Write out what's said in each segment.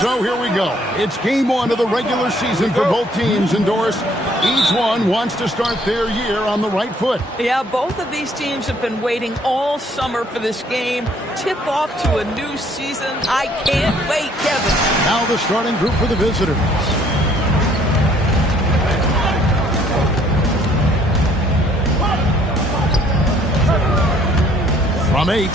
So here we go. It's game one of the regular season for both teams, and Doris, each one wants to start their year on the right foot. Yeah, both of these teams have been waiting all summer for this game. Tip off to a new season. I can't wait, Kevin. Now the starting group for the visitors. From 8.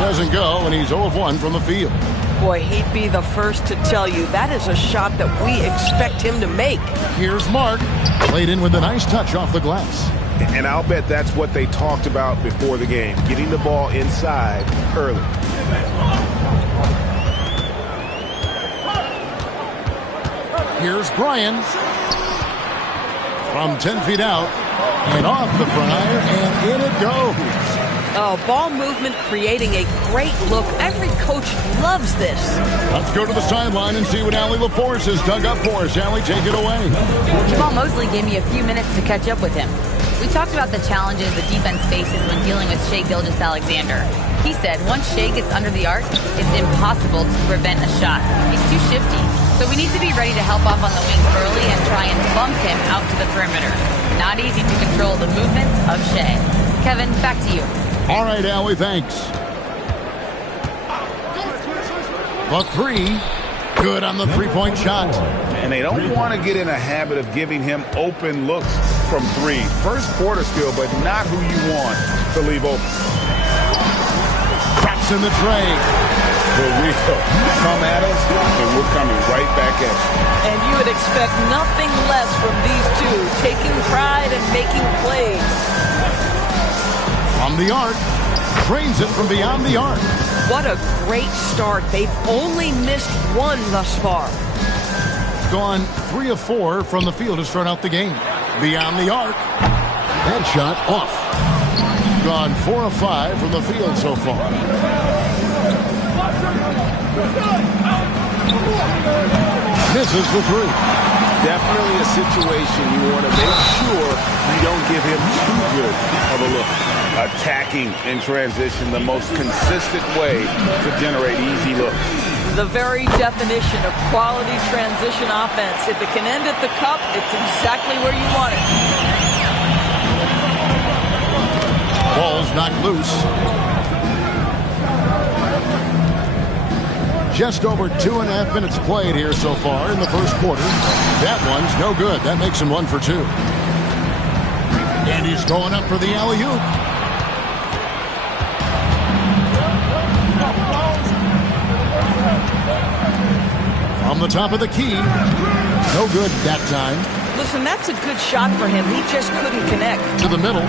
Doesn't go, and he's 0 of 1 from the field. Boy, he'd be the first to tell you that is a shot that we expect him to make. Here's Mark. Played in with a nice touch off the glass. And I'll bet that's what they talked about before the game, getting the ball inside early. Here's Brian. From 10 feet out, and off the prior, and in it goes. Oh, ball movement creating a great look. Every coach loves this. Let's go to the sideline and see what Allie LaForce has dug up for us. Allie, take it away. Jamal Mosley gave me a few minutes to catch up with him. We talked about the challenges the defense faces when dealing with Shai Gilgeous-Alexander. He said once Shai gets under the arc, it's impossible to prevent a shot. He's too shifty. So we need to be ready to help off on the wings early and try and bump him out to the perimeter. Not easy to control the movements of Shai. Kevin, back to you. All right, Allie, thanks. The 3. Good on the three-point shot. And they don't want to get in a habit of giving him open looks from 3. First quarter still, but not who you want to leave open. Traps in the tray. For real. Come at us, and we're coming right back at you. And you would expect nothing less from these two, taking pride and making plays. From the arc, trains it from beyond the arc. What a great start. They've only missed 1 thus far. Gone 3 of 4 from the field to start out the game. Beyond the arc. That shot off. Gone 4 of 5 from the field so far. Misses the 3. Definitely a situation you want to make sure you don't give him too good of a look. Attacking in transition, the most consistent way to generate easy looks. The very definition of quality transition offense. If it can end at the cup, it's exactly where you want it. Ball's knocked loose. Just over 2.5 minutes played here so far in the first quarter. That one's no good. That makes him 1 for 2. And he's going up for the alley-oop. From the top of the key. No good that time. Listen, that's a good shot for him. He just couldn't connect. To the middle.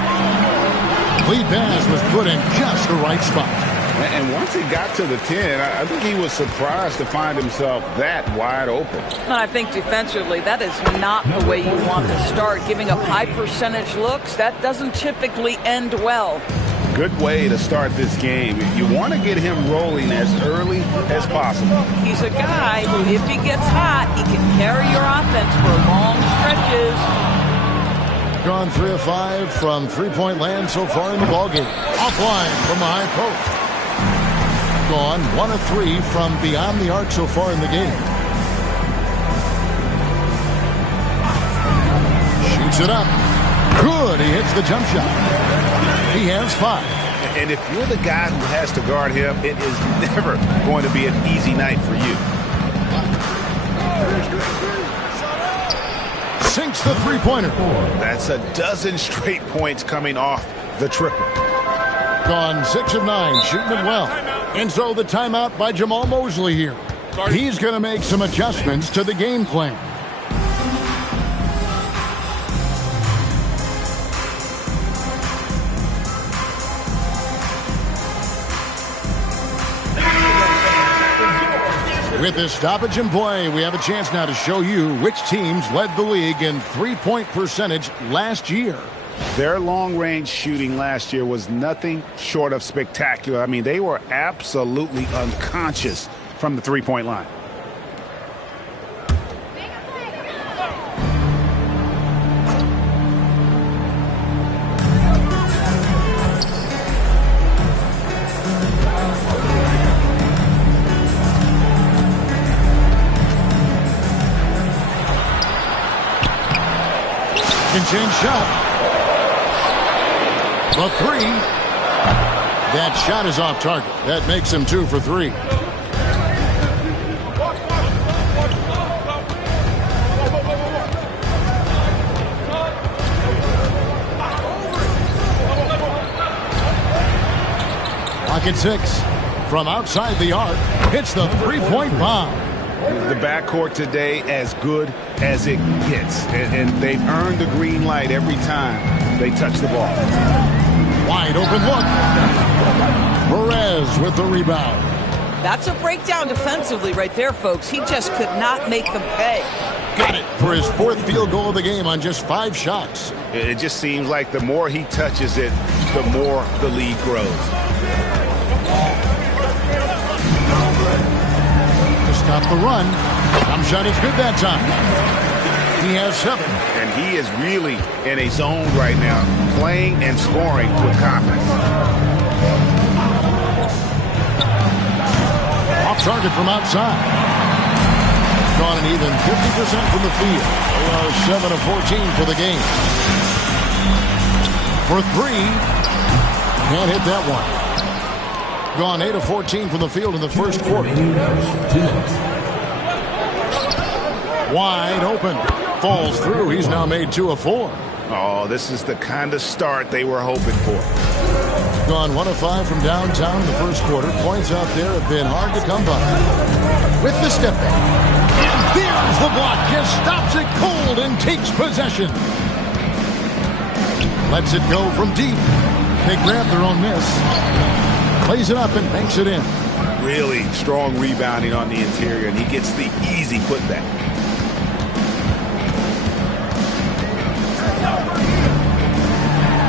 Lead pass was put in just the right spot. And once he got to the 10, I think he was surprised to find himself that wide open. And I think defensively, that is not the way you want to start. Giving up high percentage looks, that doesn't typically end well. Good way to start this game. You want to get him rolling as early as possible. He's a guy who, if he gets hot, he can carry your offense for long stretches. Gone 3 of 5 from three-point land so far in the ballgame. Offline from the high post. Gone 1 of 3 from beyond the arc so far in the game. Shoots it up. Good. He hits the jump shot. He has 5. And if you're the guy who has to guard him, it is never going to be an easy night for you. Sinks the three-pointer. That's a dozen straight points coming off the triple. Gone 6 of 9, shooting it well. And so the timeout by Jamal Mosley here. He's going to make some adjustments to the game plan. With this stoppage in play, we have a chance now to show you which teams led the league in three-point percentage last year. Their long-range shooting last year was nothing short of spectacular. I mean, they were absolutely unconscious from the three-point line. Second chance shot. The three. That shot is off target. That makes him 2 for 3. Pocket 6. From outside the arc, hits the three-point bomb. The backcourt today as good as it gets. And they've earned the green light every time they touch the ball. Wide open look. Perez with the rebound. That's a breakdown defensively right there, folks. He just could not make them pay. Got it for his 4th field goal of the game on just 5 shots. It just seems like the more he touches it, the more the lead grows. To stop the run. Jump shot is good that time. He has 7. And he is really in a zone right now, playing and scoring with confidence. Off target from outside. Gone an even 50% from the field. They are 7 of 14 for the game. For 3. Can't hit that one. Gone 8 of 14 from the field in the first quarter. Wide open. Falls through. He's now made 2 of 4. Oh, this is the kind of start they were hoping for. Gone 1 of 5 from downtown in the first quarter. Points out there have been hard to come by. With the step back. And there's the block. Just stops it cold and takes possession. Lets it go from deep. They grab their own miss. Plays it up and banks it in. Really strong rebounding on the interior, and he gets the easy putback.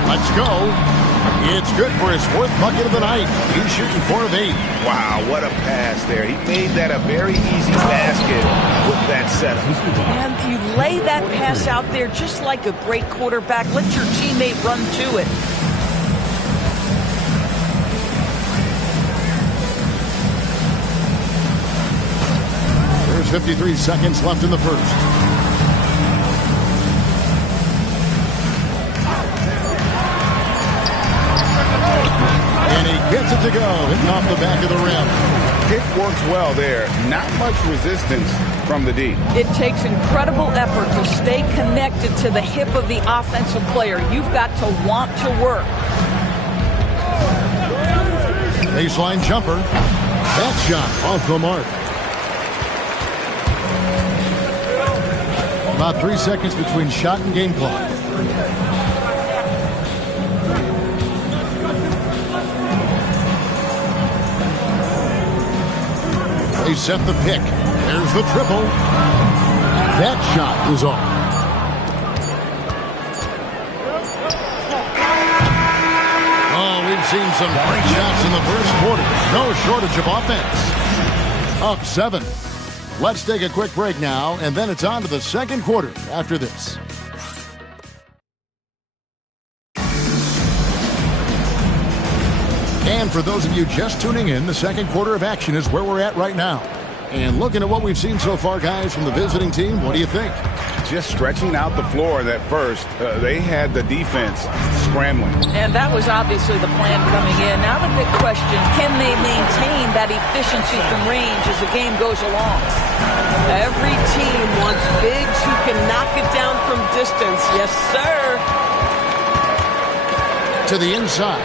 Let's go. It's good for his 4th bucket of the night. He's shooting 4 of 8. Wow, what a pass there. He made that a very easy basket with that setup. And you lay that pass out there just like a great quarterback. Let your teammate run to it. There's 53 seconds left in the first. And he gets it to go, hitting off the back of the rim. It works well there. Not much resistance from the D. It takes incredible effort to stay connected to the hip of the offensive player. You've got to want to work. Baseline jumper. That shot off the mark. About 3 seconds between shot and game clock. They set the pick. There's the triple. That shot is off. Oh, we've seen some great shots in the first quarter. No shortage of offense. Up 7. Let's take a quick break now, and then it's on to the second quarter after this. And for those of you just tuning in, the second quarter of action is where we're at right now. And looking at what we've seen so far, guys, from the visiting team, what do you think? Just stretching out the floor in that first. They had the defense scrambling. And that was obviously the plan coming in. Now the big question, can they maintain that efficiency from range as the game goes along? Every team wants bigs who can knock it down from distance. Yes, sir. To the inside.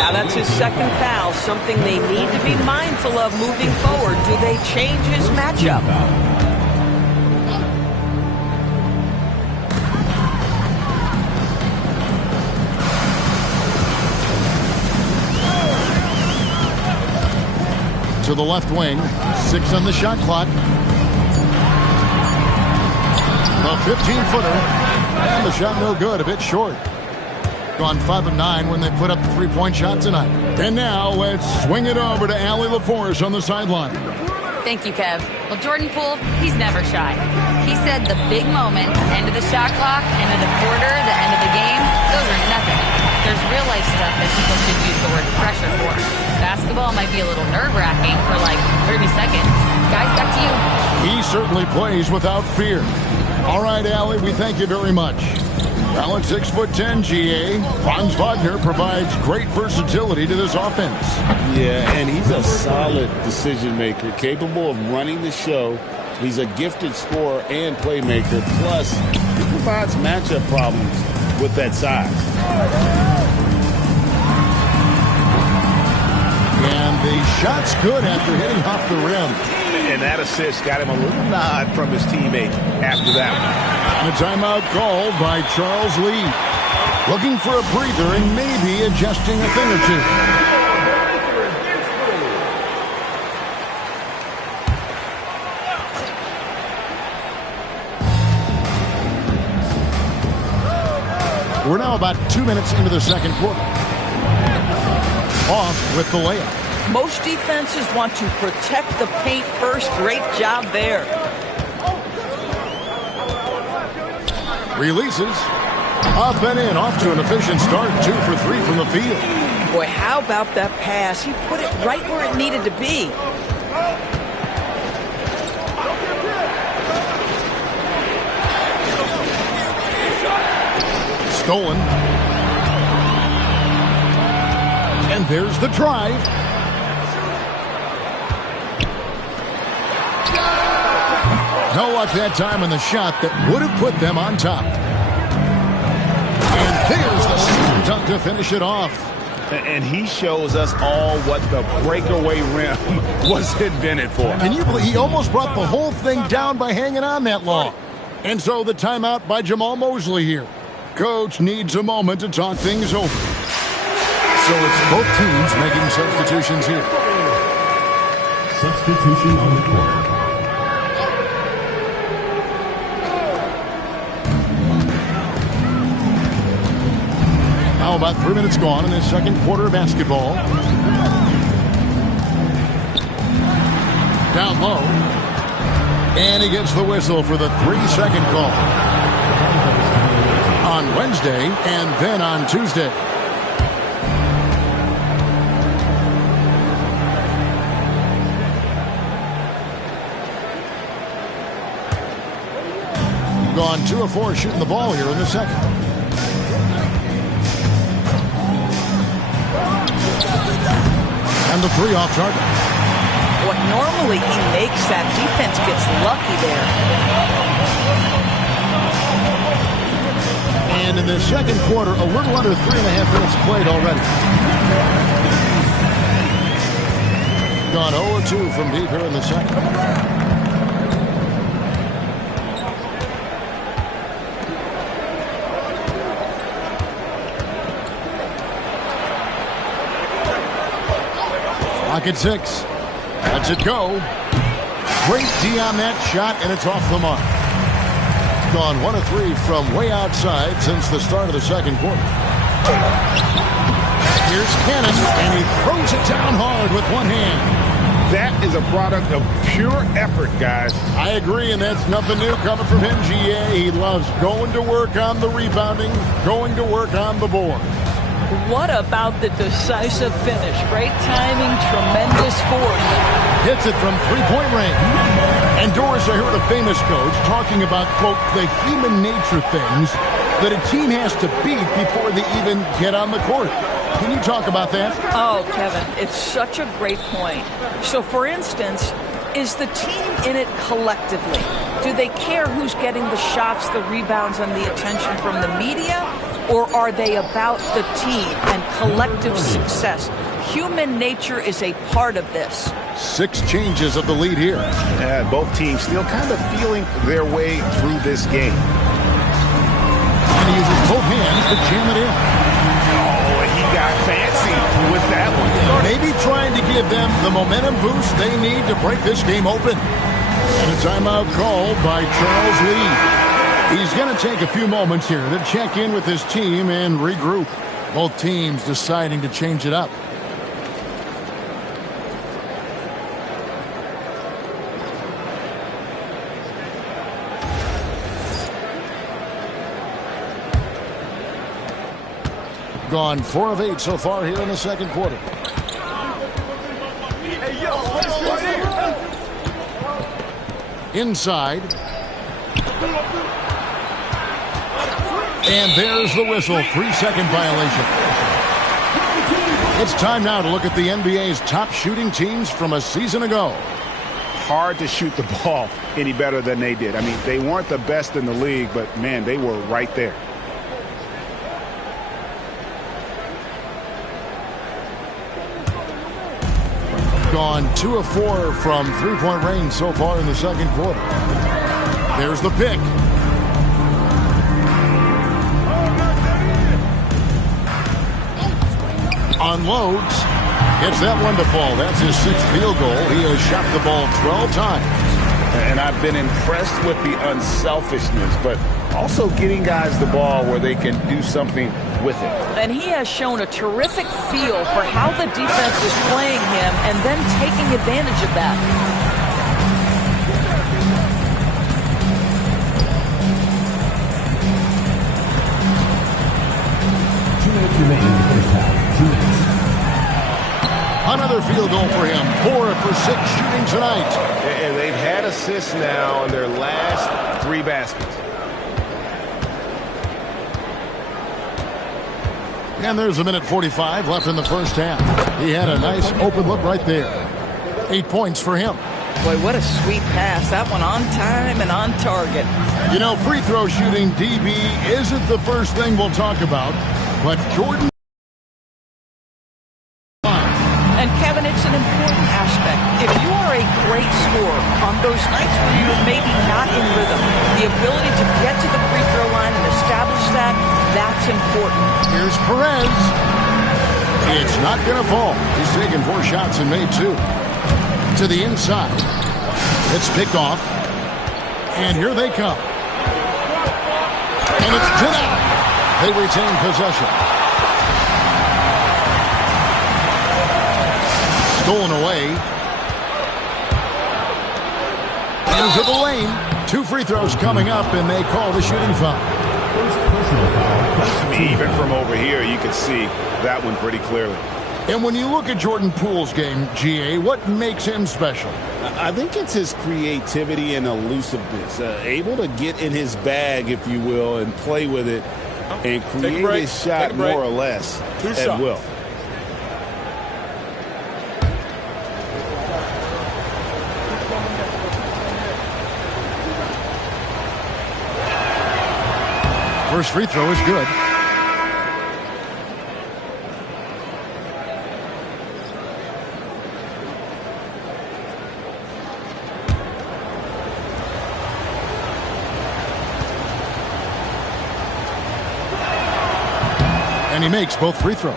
Now that's his second foul, something they need to be mindful of moving forward. Do they change his matchup? To the left wing. 6 on the shot clock. The 15-footer. And the shot no good, a bit short. Gone 5 of 9 when they put up the 3-point shot tonight. And now let's swing it over to Allie LaForce on the sideline. Thank you, Kev. Well, Jordan Poole, he's never shy. He said the big moments, end of the shot clock, end of the quarter, the end of the game, those are nothing. There's real life stuff that people should use the word pressure for. Basketball might be a little nerve-wracking for like 30 seconds. Guys, back to you. He certainly plays without fear. All right, Allie, we thank you very much. Well, at 6'10", GA, Franz Wagner provides great versatility to this offense. Yeah, and he's a solid decision maker, capable of running the show. He's a gifted scorer and playmaker. Plus, he provides matchup problems with that size. And the shot's good after hitting off the rim. And that assist got him a little nod from his teammate after that one. And a timeout called by Charles Lee. Looking for a breather and maybe adjusting a thing or two. We're now about 2 minutes into the second quarter. Off with the layup. Most defenses want to protect the paint first. Great job there. Releases. Up and in. Off to an efficient start. 2 for 3 from the field. Boy, how about that pass? He put it right where it needed to be. Stolen. And there's the drive. No luck that time on the shot that would have put them on top. And there's the slam dunk to finish it off. And he shows us all what the breakaway rim was invented for. Can you believe he almost brought the whole thing down by hanging on that long? And so the timeout by Jamal Mosley here. Coach needs a moment to talk things over. So it's both teams making substitutions here. Substitution on the court. Now about 3 minutes gone in the second quarter of basketball. Down low. And he gets the whistle for the 3-second call. On Wednesday and then on Tuesday. Gone 2 of 4 shooting the ball here in the second. And the 3 off target. What normally he makes that. Defense gets lucky there. And in the second quarter, a little under 3.5 minutes played already. Gone 0-2 from deep here in the second. Clock at 6. Lets it go. Great D on that shot, and it's off the mark. Gone 1 of 3 from way outside since the start of the second quarter. Here's Cannon, and he throws it down hard with one hand. That is a product of pure effort, guys. I agree, and that's nothing new coming from him, GA. He loves going to work on the rebounding, going to work on the board. What about the decisive finish? Great timing, tremendous force. Hits it from three-point range. And Doris, I heard a famous coach talking about, quote, the human nature things that a team has to beat before they even get on the court. Can you talk about that? Oh, Kevin, it's such a great point. So, for instance, is the team in it collectively? Do they care who's getting the shots, the rebounds, and the attention from the media? Or are they about the team and collective success? Human nature is a part of this. 6 changes of the lead here. Yeah, both teams still kind of feeling their way through this game. And he uses both hands to jam it in. Oh, and he got fancy with that one. Maybe trying to give them the momentum boost they need to break this game open. And a timeout called by Charles Lee. He's going to take a few moments here to check in with his team and regroup. Both teams deciding to change it up. Gone 4 of 8 so far here in the second quarter. Inside. And there's the whistle. 3-second violation. It's time now to look at the NBA's top shooting teams from a season ago. Hard to shoot the ball any better than they did. I mean, they weren't the best in the league, but, man, they were right there. Gone 2 of 4 from three-point range so far in the second quarter. There's the pick. Unloads. Gets that one to fall. That's his 6th field goal. He has shot the ball 12 times. And I've been impressed with the unselfishness, but also getting guys the ball where they can do something with it. And he has shown a terrific feel for how the defense is playing him and then taking advantage of that. Another field goal for him. 4 for 6 shooting tonight. And they've had assists now in their last 3 baskets. And there's a minute 45 left in the first half. He had a nice open look right there. 8 points for him. Boy, what a sweet pass. That one on time and on target. You know, free throw shooting, DB, isn't the first thing we'll talk about, but Jordan. And Kevin, it's an important aspect. If you are a great scorer on those nights where you're maybe not in rhythm, the ability to get to the free throw line and establish that, that's important. Here's Perez. It's not going to fall. He's taken 4 shots and made 2. To the inside. It's picked off. And here they come. And it's denied. They retain possession. Stolen away. Into the lane. 2 free throws coming up, and they call the shooting foul. Even from over here, you can see that one pretty clearly. And when you look at Jordan Poole's game, GA, what makes him special? I think it's his creativity and elusiveness. Able to get in his bag, if you will, and play with it and create his shot more or less at will. First free throw is good. And he makes both free throws.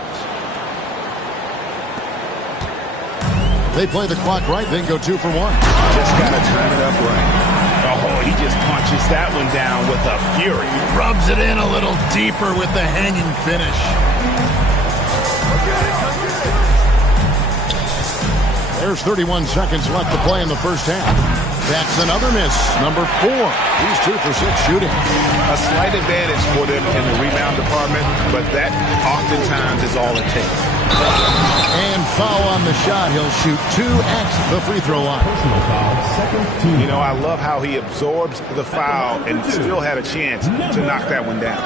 They play the clock right, then go 2 for 1. Just got to turn it up right. Oh, he just punches that one down with a fury. Rubs it in a little deeper with the hanging finish. There's 31 seconds left to play in the first half. That's another miss. Number 4. He's 2 for 6 shooting. A slight advantage for them in the rebound department, but that oftentimes is all it takes. And foul on the shot. He'll shoot 2 at the free throw line. You know, I love how he absorbs the foul and still had a chance to knock that one down.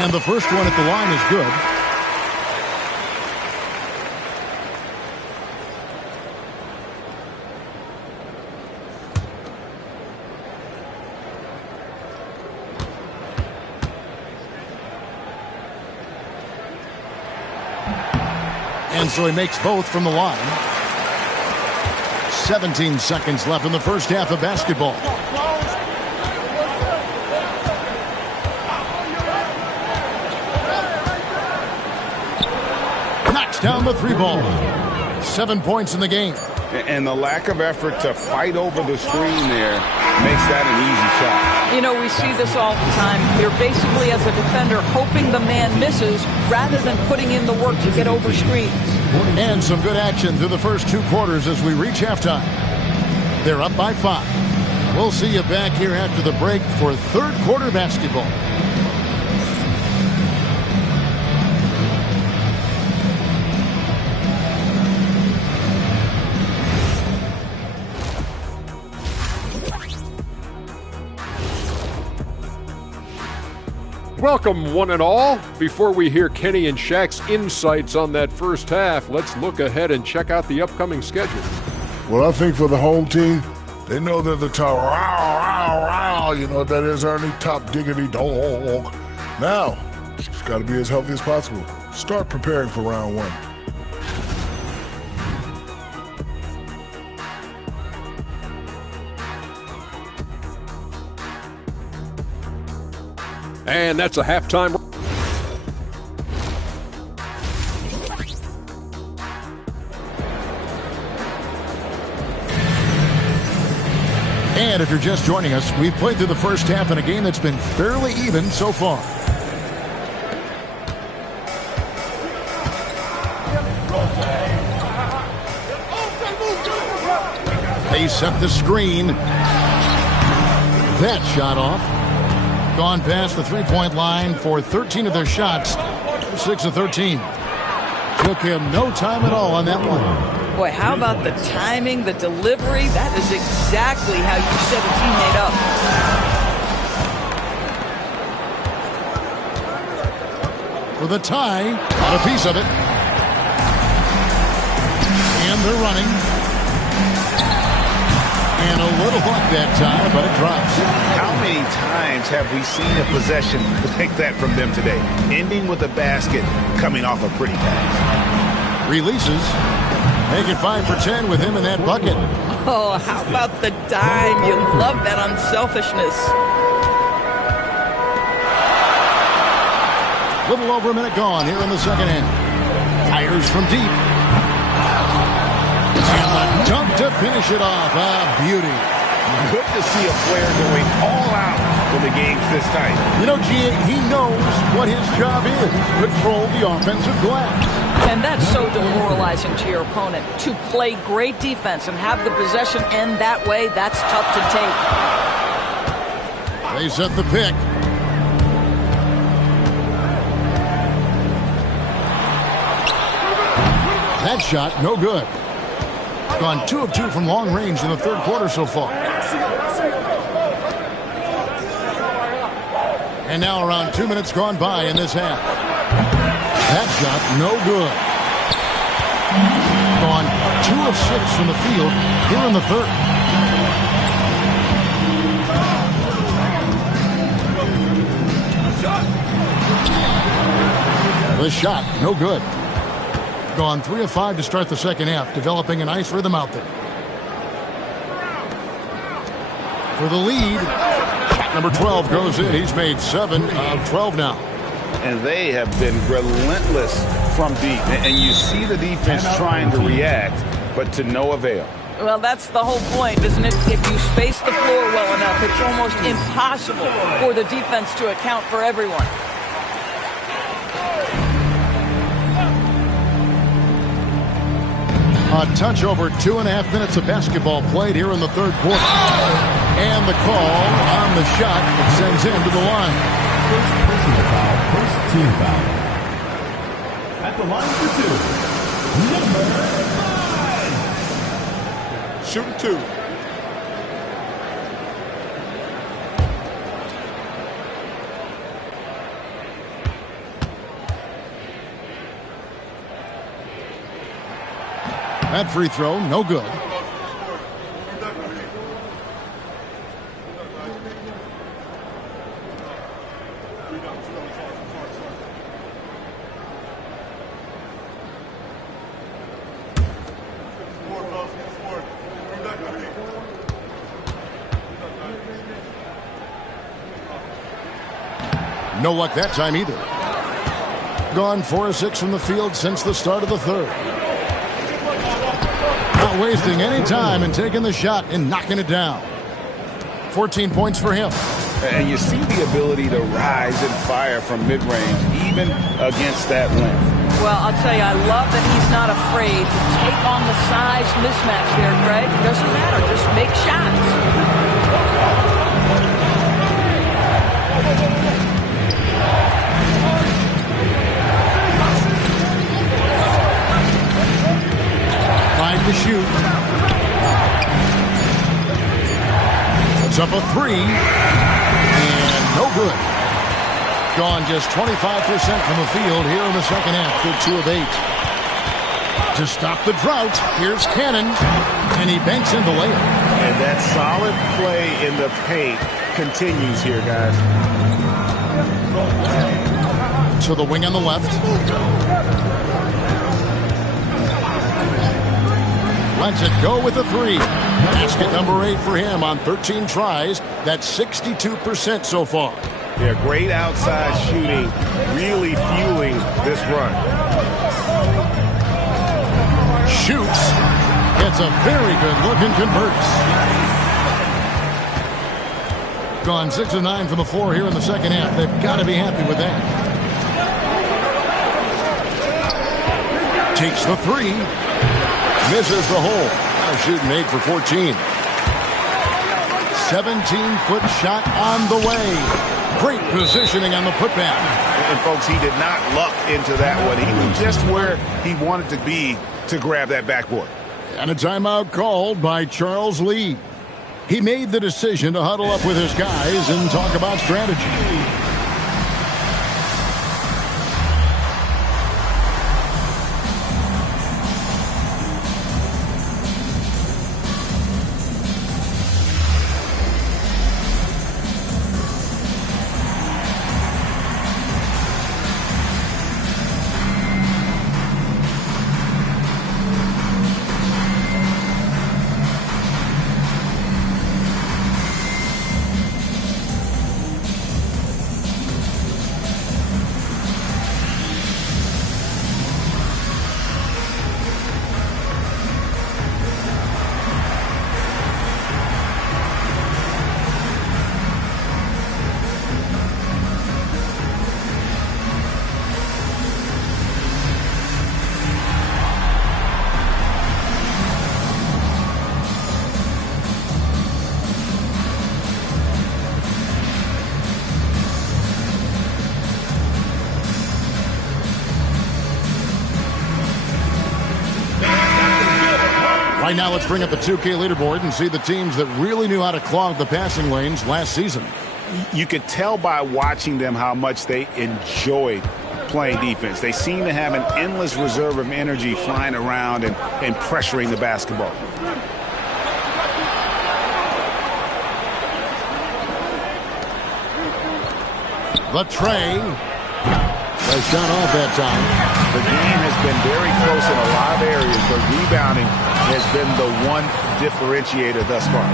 And the first one at the line is good. And so he makes both from the line. 17 seconds left in the first half of basketball. Down the 3 ball. 7 points in the game. And the lack of effort to fight over the screen there makes that an easy shot. You know, we see this all the time. You're basically, as a defender, hoping the man misses rather than putting in the work to get over screens. And some good action through the first 2 quarters as we reach halftime. They're up by 5. We'll see you back here after the break for third quarter basketball. Welcome, one and all. Before we hear Kenny and Shaq's insights on that first half, let's look ahead and check out the upcoming schedule. Well, I think for the home team, they know they're the top, that is Ernie, top diggity dog. Now, just got to be as healthy as possible. Start preparing for round one. And that's a halftime. And if you're just joining us, we've played through the first half in a game that's been fairly even so far. They set the screen. That shot off. Gone past the three-point line for 13 of their shots. 6 of 13. Took him no time at all on that one. Boy, how about the timing, the delivery? That is exactly how you set a teammate up. For the tie, got a piece of it. And they're running. And a little luck that time, but it drops. How many times have we seen a possession like that from them today? Ending with a basket, coming off a pretty pass. Releases. Make it 5 for 10 with him in that bucket. Oh, how about the dime? You love that unselfishness. Little over a minute gone here in the second half. Fires from deep. And the dunk to finish it off. Ah, beauty. Good to see a player going all out when the game's this tight. You know, G.A., he knows what his job is. Control the offensive glass. And that's so demoralizing to your opponent. To play great defense and have the possession end that way, that's tough to take. They set the pick. That shot, no good. Gone 2 of 2 from long range in the third quarter so far. And now around 2 minutes gone by in this half. That shot, no good. Gone 2 of 6 from the field here in the third. The shot, no good. Gone 3 of 5 to start the second half, developing a nice rhythm out there. For the lead, number 12 goes in. He's made 7 of 12 now. And they have been relentless from deep. And you see the defense trying to react, but to no avail. Well, that's the whole point, isn't it? If you space the floor well enough, it's almost impossible for the defense to account for everyone. A touch over 2.5 minutes of basketball played here in the third quarter. And the call on the shot that sends him to the line. First personal foul, first team foul. At the line for 2, number 5. Shooting 2. That free throw, no good. No luck that time either. Gone 4 of 6 from the field since the start of the third. Not wasting any time and taking the shot and knocking it down. 14 points for him. And you see the ability to rise and fire from mid-range, even against that length. Well, I'll tell you, I love that he's not afraid to take on the size mismatch there, Greg. It doesn't matter. Just make shots. a three. And no good. Gone just 25% from the field here in the second half. Good 2 of 8. To stop the drought, here's Cannon. And he banks in the layup. And that solid play in the paint continues here, guys. To the wing on the left. Lets it go with a three. Basket number 8 for him on 13 tries. That's 62% so far. Yeah, great outside shooting, really fueling this run. Shoots. Gets a very good look and converts. Gone 6 of 9 from the floor here in the second half. They've got to be happy with that. Takes the three. Misses the hole. Now shooting 8 for 14. 17-foot shot on the way. Great positioning on the putback. And folks, he did not luck into that one. He knew just where he wanted to be to grab that backboard. And a timeout called by Charles Lee. He made the decision to huddle up with his guys and talk about strategy. Right now, let's bring up the 2K leaderboard and see the teams that really knew how to clog the passing lanes last season. You could tell by watching them how much they enjoyed playing defense. They seem to have an endless reserve of energy flying around and pressuring the basketball. The tray. They shot off that time. The game has been very close in a lot of areas, but rebounding has been the one differentiator thus far.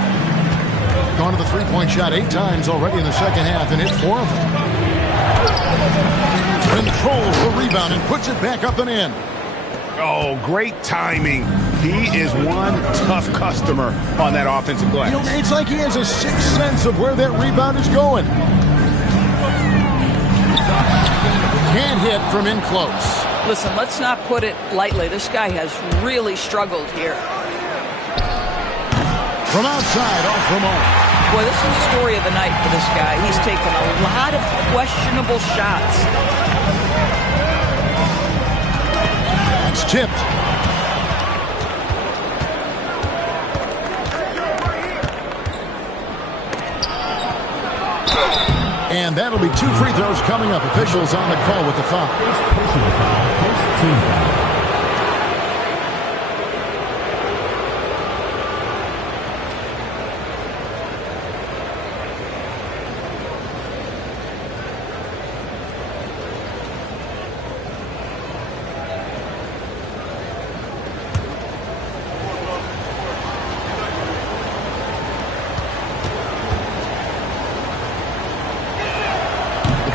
Gone to the three-point shot 8 times already in the second half and hit 4 of them. Controls the rebound and puts it back up and in. Oh, great timing. He is one tough customer on that offensive glass. You know, it's like he has a sixth sense of where that rebound is going. Can't hit from in close. Listen, let's not put it lightly. This guy has really struggled here. From outside, off the mark. Boy, this is the story of the night for this guy. He's taken a lot of questionable shots. It's tipped. And that'll be 2 free throws coming up. Officials on the call with the foul. Personal foul, first team foul.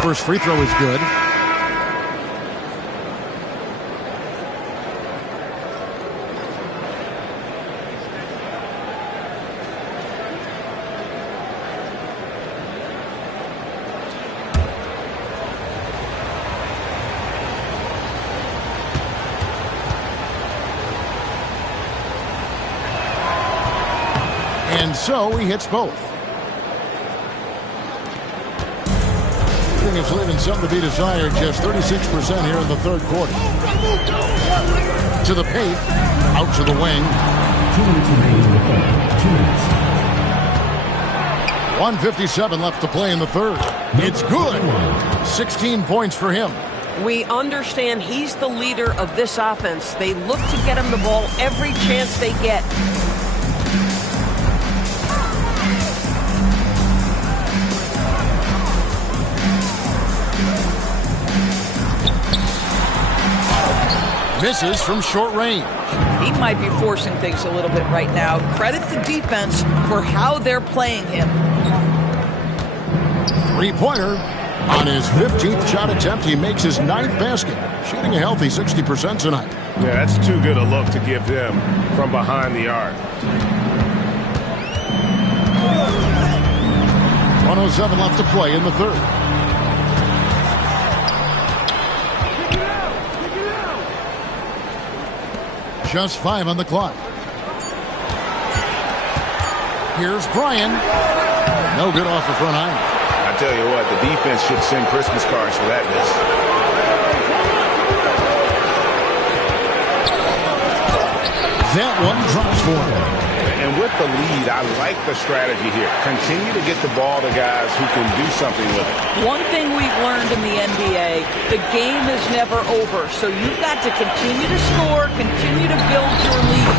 First free throw is good. And so he hits both. It's leaving something to be desired. Just 36% here in the third quarter. To the paint. Out to the wing. 2 minutes remaining in the third. 2 minutes. 1:57 left to play in the third. It's good. 16 points for him. We understand he's the leader of this offense. They look to get him the ball every chance they get. Misses from short range. He might be forcing things a little bit right now. Credit the defense for how they're playing him. Three-pointer. On his 15th shot attempt, he makes his 9th basket. Shooting a healthy 60% tonight. Yeah, that's too good a look to give them from behind the arc. 1:07 left to play in the third. Just 5 on the clock. Here's Bryan. No good off the front iron. I tell you what, the defense should send Christmas cards for that miss. That one drops for him. And with the lead, I like the strategy here. Continue to get the ball to guys who can do something with it. One thing we've learned in the NBA, the game is never over. So you've got to continue to score, continue to build your lead.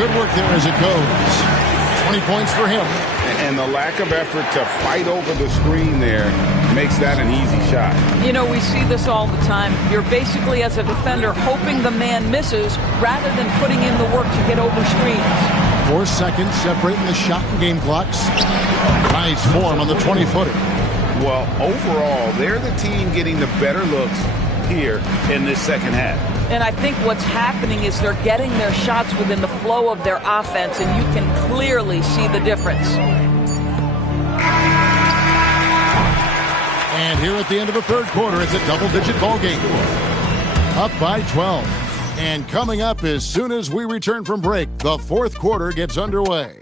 Good work there as it goes. 20 points for him. And the lack of effort to fight over the screen there makes that an easy shot. You know, we see this all the time. You're basically, as a defender, hoping the man misses rather than putting in the work to get over screens. 4 seconds separating the shot and game clocks. Nice form on the 20-footer. Well, overall, they're the team getting the better looks here in this second half. And I think what's happening is they're getting their shots within the flow of their offense, and you can clearly see the difference. And here at the end of the third quarter, it's a double-digit ball game. Up by 12. And coming up as soon as we return from break, the fourth quarter gets underway.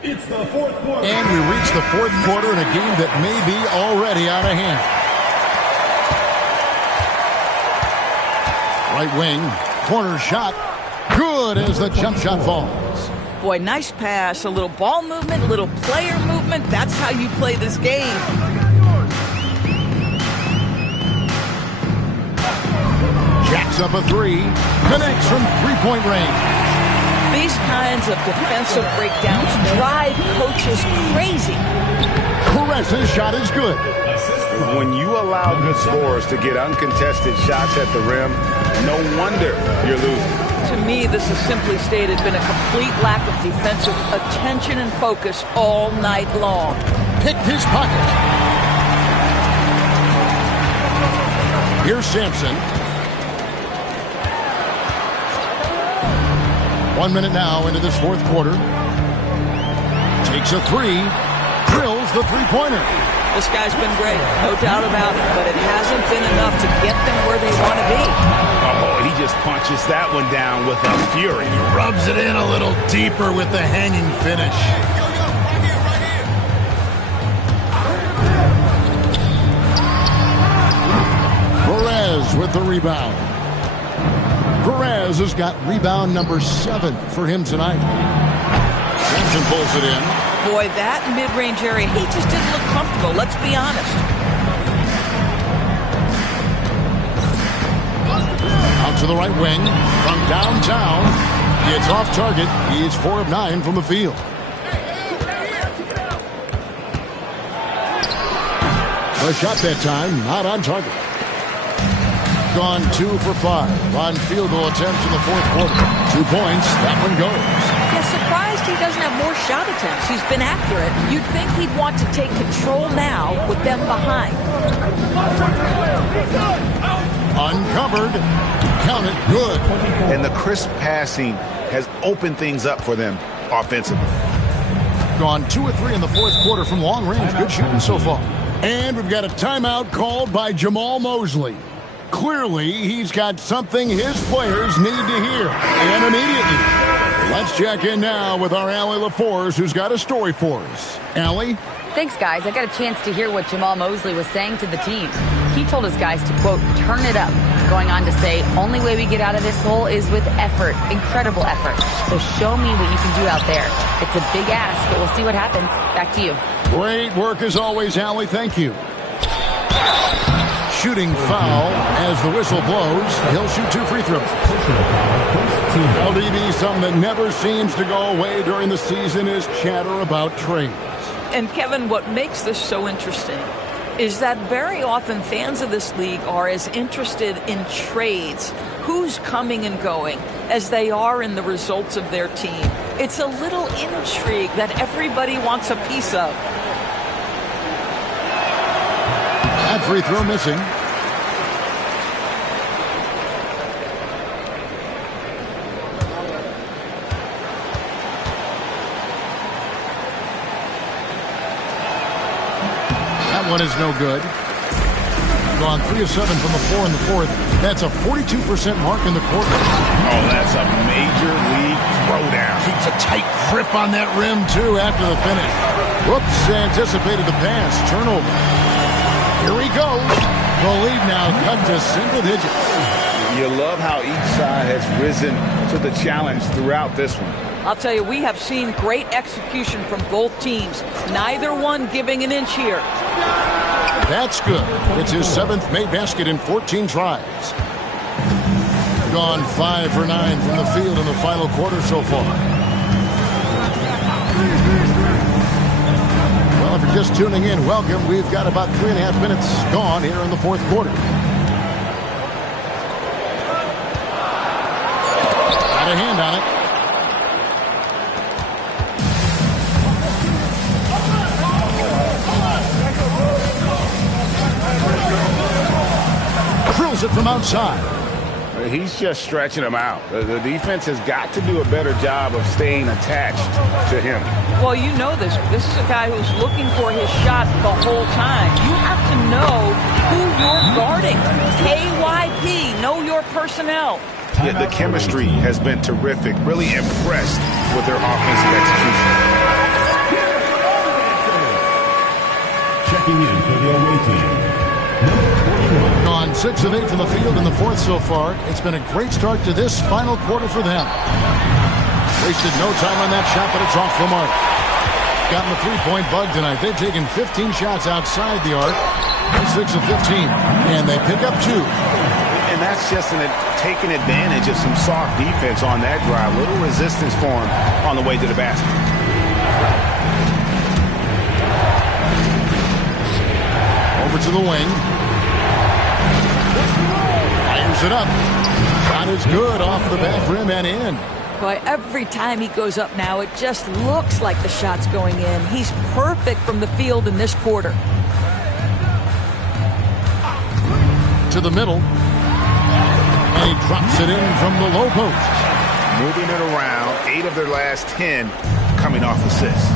It's the fourth quarter. And we reach the fourth quarter in a game that may be already out of hand. Right wing, corner shot. Good as the jump shot falls. Boy, nice pass, a little ball movement, a little player movement. That's how you play this game. Jacks up a three. Connects from three-point range. These kinds of defensive breakdowns drive coaches crazy. Perez's shot is good. When you allow good scorers to get uncontested shots at the rim, no wonder you're losing. To me, this has simply stated been a complete lack of defensive attention and focus all night long. Picked his pocket. Here's Sampson. 1 minute now into this fourth quarter. Takes a three. Drills the three-pointer. This guy's been great, no doubt about it, but it hasn't been enough to get them where they want to be. Oh, he just punches that one down with a fury. He rubs it in a little deeper with the hanging finish. Perez with the rebound. Perez has got rebound number 7 for him tonight. Sampson pulls it in. Boy, that mid-range area, he just didn't look comfortable, let's be honest. Out to the right wing from downtown. It's off target. He's 4 of 9 from the field. The shot that time, not on target. Gone 2 for 5 on field goal attempts in the fourth quarter. 2 points, that one goes. Yeah, surprised he doesn't have more shot attempts. He's been accurate. You'd think he'd want to take control now with them behind. Uncovered. Count it. Good. And the crisp passing has opened things up for them offensively. Gone 2 or 3 in the fourth quarter from long range. Good shooting so far. And we've got a timeout called by Jamal Mosley. Clearly, he's got something his players need to hear, and immediately. Let's check in now with our Allie LaForce, who's got a story for us. Allie? Thanks, guys. I got a chance to hear what Jamal Mosley was saying to the team. He told his guys to, quote, turn it up, going on to say, only way we get out of this hole is with effort, incredible effort. So show me what you can do out there. It's a big ask, but we'll see what happens. Back to you. Great work as always, Allie. Thank you. Shooting foul as the whistle blows. He'll shoot 2 free throws. LDB, something that never seems to go away during the season is chatter about trades. And Kevin, what makes this so interesting is that very often fans of this league are as interested in trades, who's coming and going, as they are in the results of their team. It's a little intrigue that everybody wants a piece of. That free throw missing. One is no good. Gone 3 of 7 from the floor in the fourth. That's a 42% mark in the quarter. Oh, that's a major league throwdown. Keeps a tight grip on that rim, too, after the finish. Whoops, anticipated the pass. Turnover. Here he goes. The lead now cut to single digits. You love how each side has risen to the challenge throughout this one. I'll tell you, we have seen great execution from both teams. Neither one giving an inch here. That's good. It's his 7th made basket in 14 tries. Gone 5 for 9 from the field in the final quarter so far. Well, if you're just tuning in, welcome. We've got about 3.5 minutes gone here in the fourth quarter. Got a hand on it. Drills it from outside. He's just stretching him out. The defense has got to do a better job of staying attached to him. Well, you know this. This is a guy who's looking for his shot the whole time. You have to know who you're guarding. KYP, know your personnel. Yeah, the chemistry has been terrific. Really impressed with their offensive execution. Checking in for the away team. Gone 6 of 8 from the field in the fourth so far. It's been a great start to this final quarter for them. Wasted no time on that shot, but it's off the mark. Gotten the three-point bug tonight. They've taken 15 shots outside the arc. 6 of 15. And they pick up 2. And that's just taking advantage of some soft defense on that drive. Little resistance for him on the way to the basket. Over to the wing. Fires it up. Shot is good off the back rim and in. Boy, every time he goes up now, it just looks like the shot's going in. He's perfect from the field in this quarter. To the middle. And he drops it in from the low post. Moving it around. 8 of their last 10 coming off assists.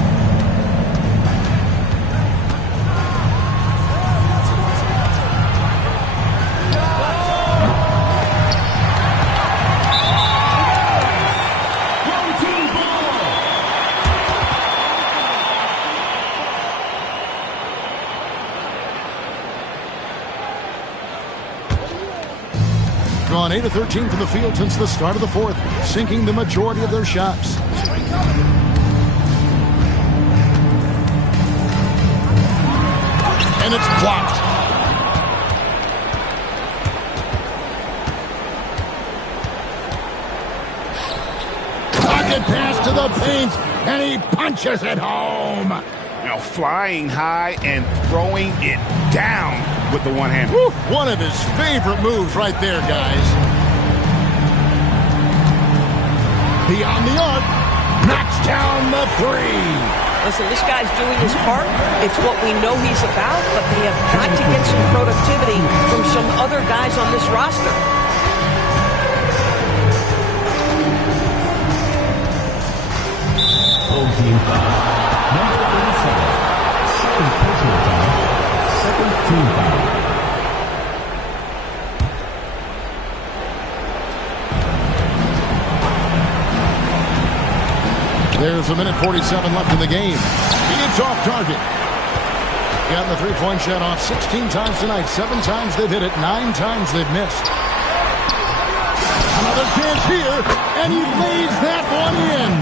Gone 8 of 13 from the field since the start of the fourth, sinking the majority of their shots. And it's blocked. Pocket pass to the paint, and he punches it home. Now flying high and throwing it down with the one hand. One of his favorite moves right there, guys. Beyond the arc, knocks down the 3. Listen, this guy's doing his part. It's what we know he's about, but they have got to get some productivity from some other guys on this roster. Full team foul. Number 37. Second personal foul. Second team foul. There's a minute 47 left in the game. It's off target. Gotten the three-point shot off 16 times tonight. 7 times they've hit it. 9 times they've missed. Another chance here, and he lays that one in.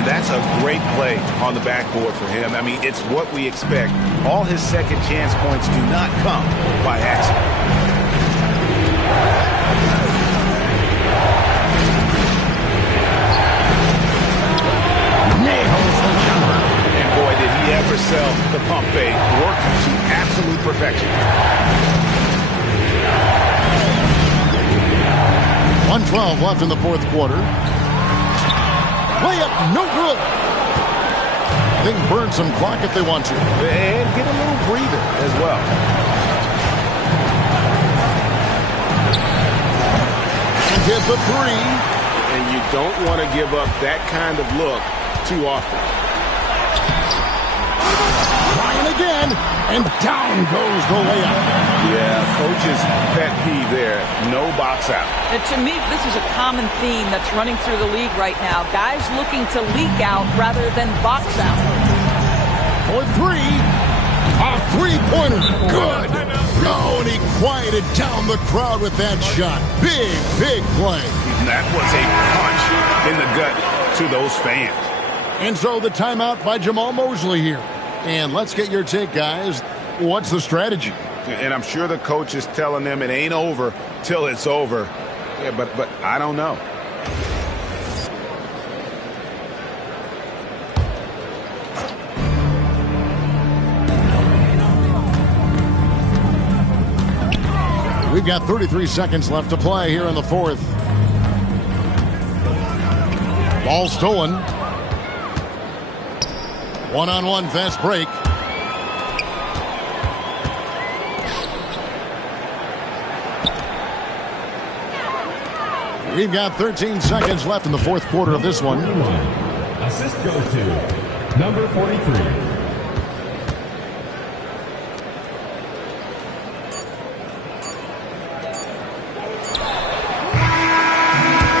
And that's a great play on the backboard for him. I mean, it's what we expect. All his second chance points do not come by accident. Nails the jumper. And boy, did he ever sell the pump fake. Worked to absolute perfection. 1:12 left in the fourth quarter. Layup, no good. They can burn some clock if they want to. And get a little breather as well. And hit the three. And you don't want to give up that kind of look too often. Trying again, and down goes the layup. Yeah, coach's pet peeve there. No box out. And to me, this is a common theme that's running through the league right now. Guys looking to leak out rather than box out. For three. A three-pointer. Good. Oh, and he quieted down the crowd with that shot. Big, big play. That was a punch in the gut to those fans. And so the timeout by Jamal Mosley here. And let's get your take, guys. What's the strategy? And I'm sure the coach is telling them it ain't over till it's over. Yeah, but I don't know. We've got 33 seconds left to play here in the fourth. Ball stolen. One-on-one fast break. We've got 13 seconds left in the fourth quarter of this one. Assist goes to number 43.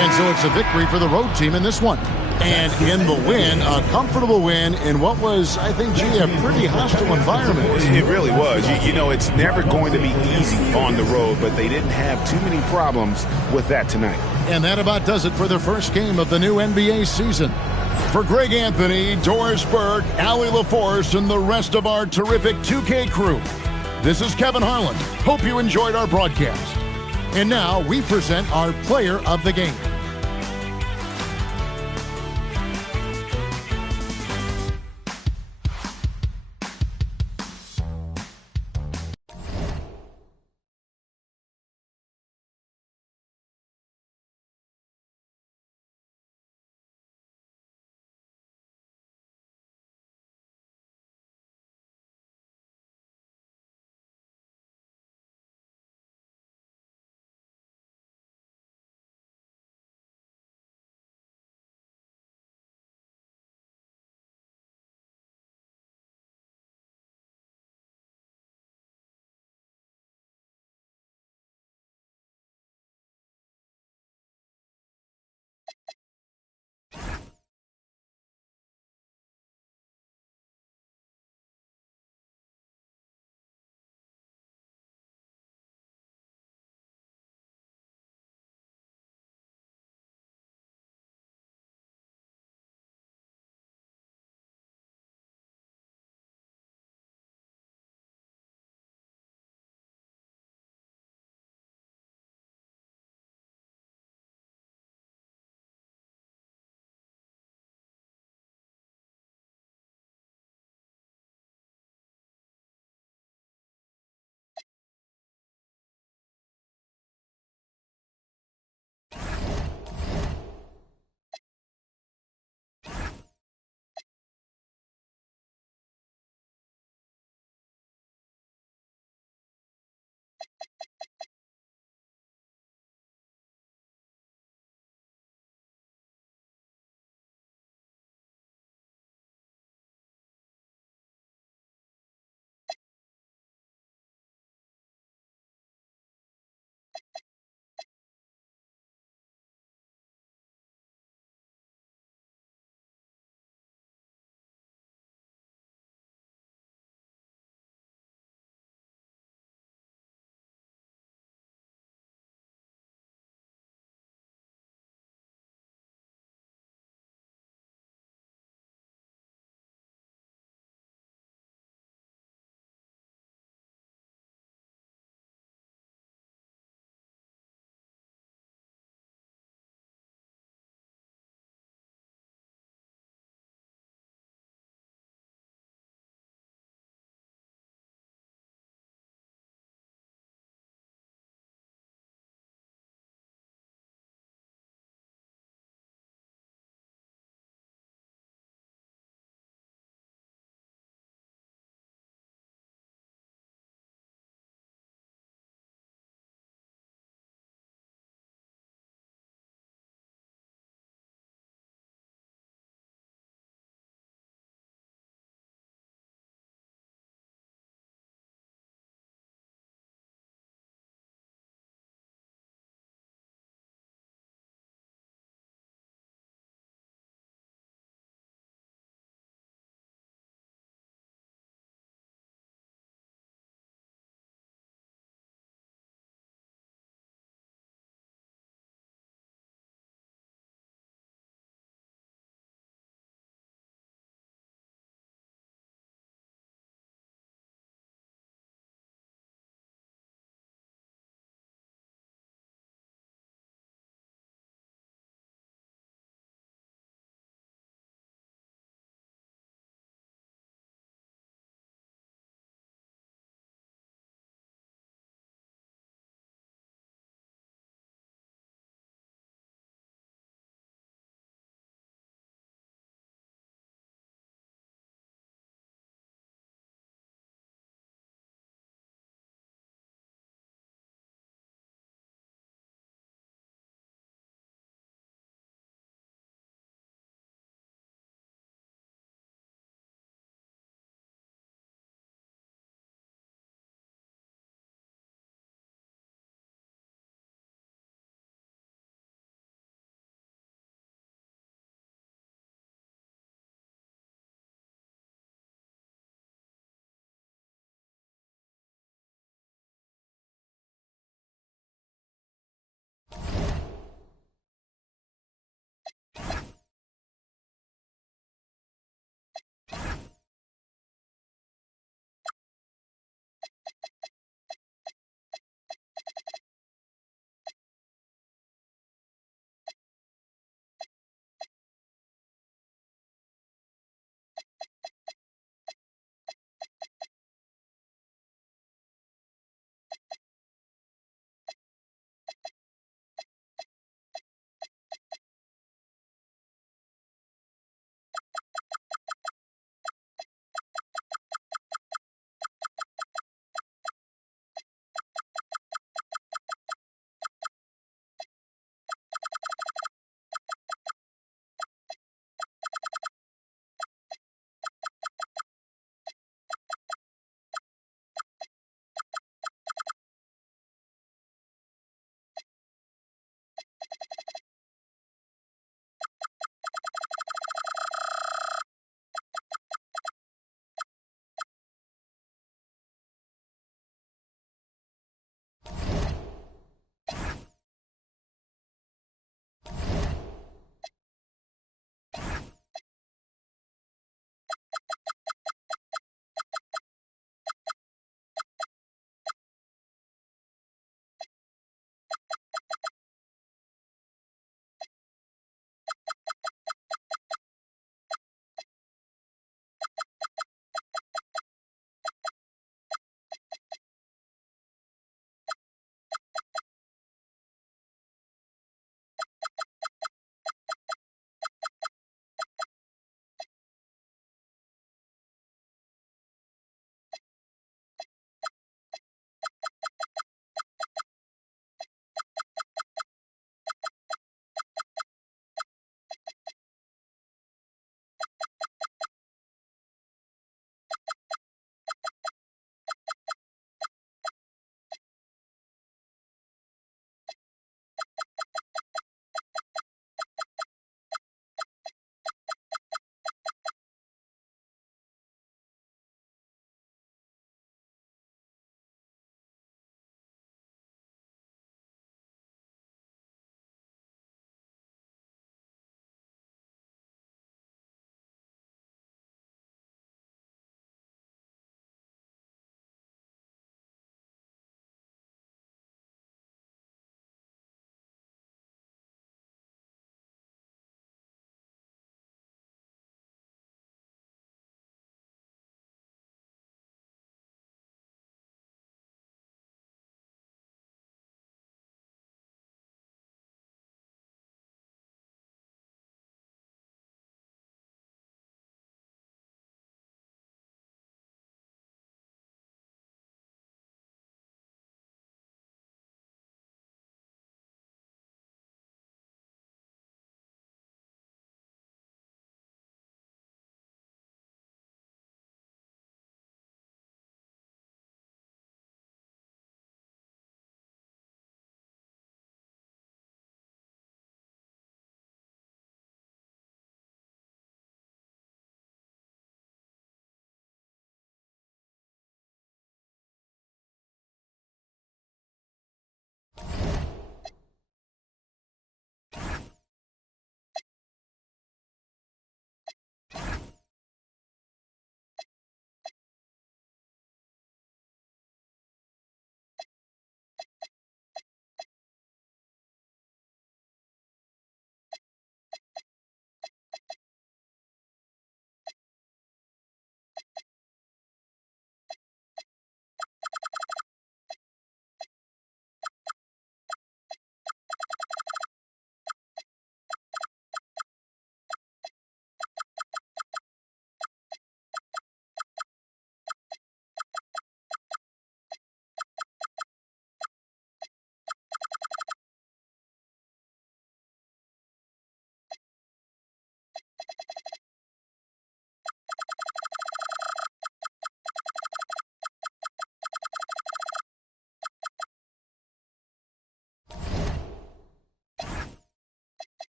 And so it's a victory for the road team in this one. And in the win, a comfortable win in what was, I think, a pretty hostile environment. It really was. You know, it's never going to be easy on the road, but they didn't have too many problems with that tonight. And that about does it for the first game of the new NBA season. For Greg Anthony, Doris Burke, Allie LaForce, and the rest of our terrific 2K crew, this is Kevin Harlan. Hope you enjoyed our broadcast. And now we present our player of the game.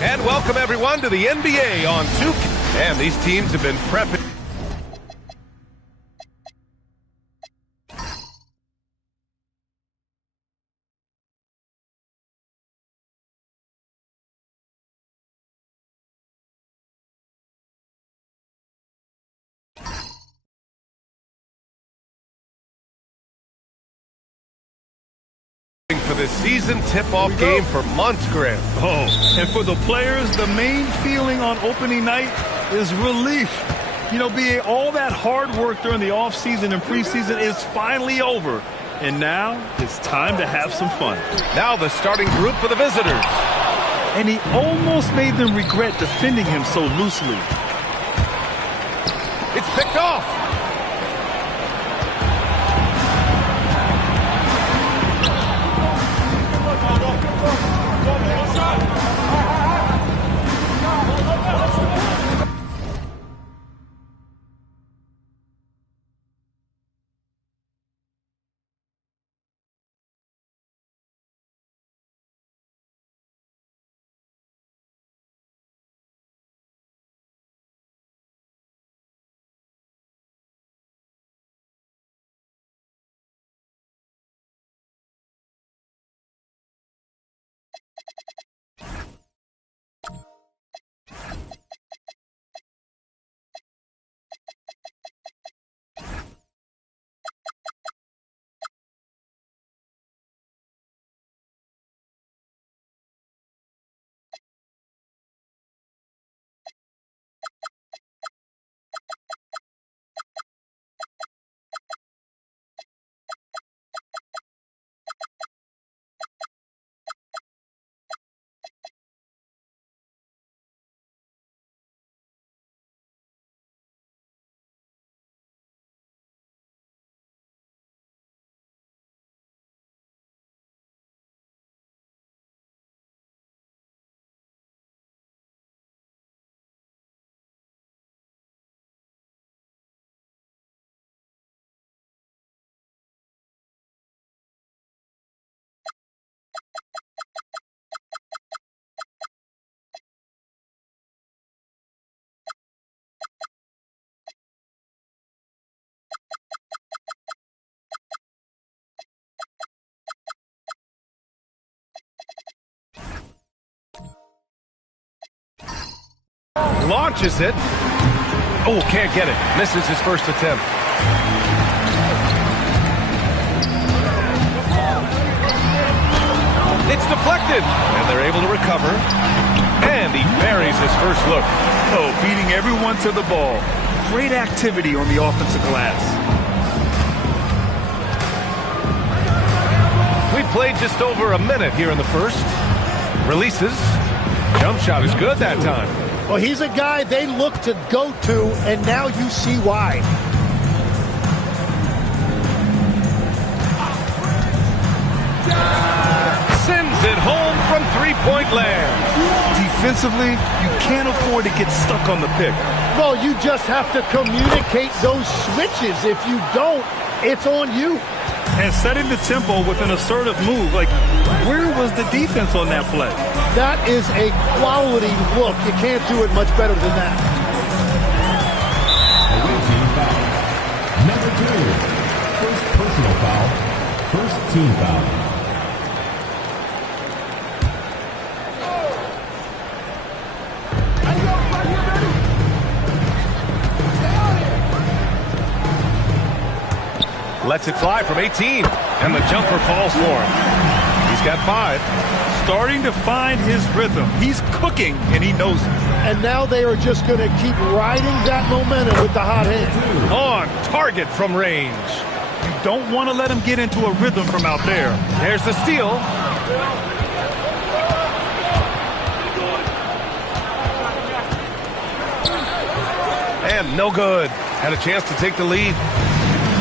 And welcome everyone to the NBA on 2K. And these teams have been prepping for the season tip-off game for months, Graham. Oh, and for the players, the main feeling on opening night is relief. You know, being all that hard work during the offseason and preseason is finally over. And now it's time to have some fun. Now the starting group for the visitors. And he almost made them regret defending him so loosely. It's picked off. Launches it. Oh, can't get it. Misses his first attempt. It's deflected, and they're able to recover. And he buries his first look. Oh, beating everyone to the ball. Great activity on the offensive glass. We played just over a minute here in the first. Releases. Jump shot is good that time. Well, he's a guy they look to go to, and now you see why. Sends it home from three-point land. Defensively, you can't afford to get stuck on the pick. Well, you just have to communicate those switches. If you don't, it's on you. And setting the tempo with an assertive move. Like, where was the defense on that play? That is a quality look. You can't do it much better than that. Away team foul. Number 2. First personal foul. First team foul. Lets it fly from 18, and the jumper falls for him. He's got 5. Starting to find his rhythm. He's cooking, and he knows it. And now they are just going to keep riding that momentum with the hot hand. On target from range. You don't want to let him get into a rhythm from out there. There's the steal. And no good. Had a chance to take the lead.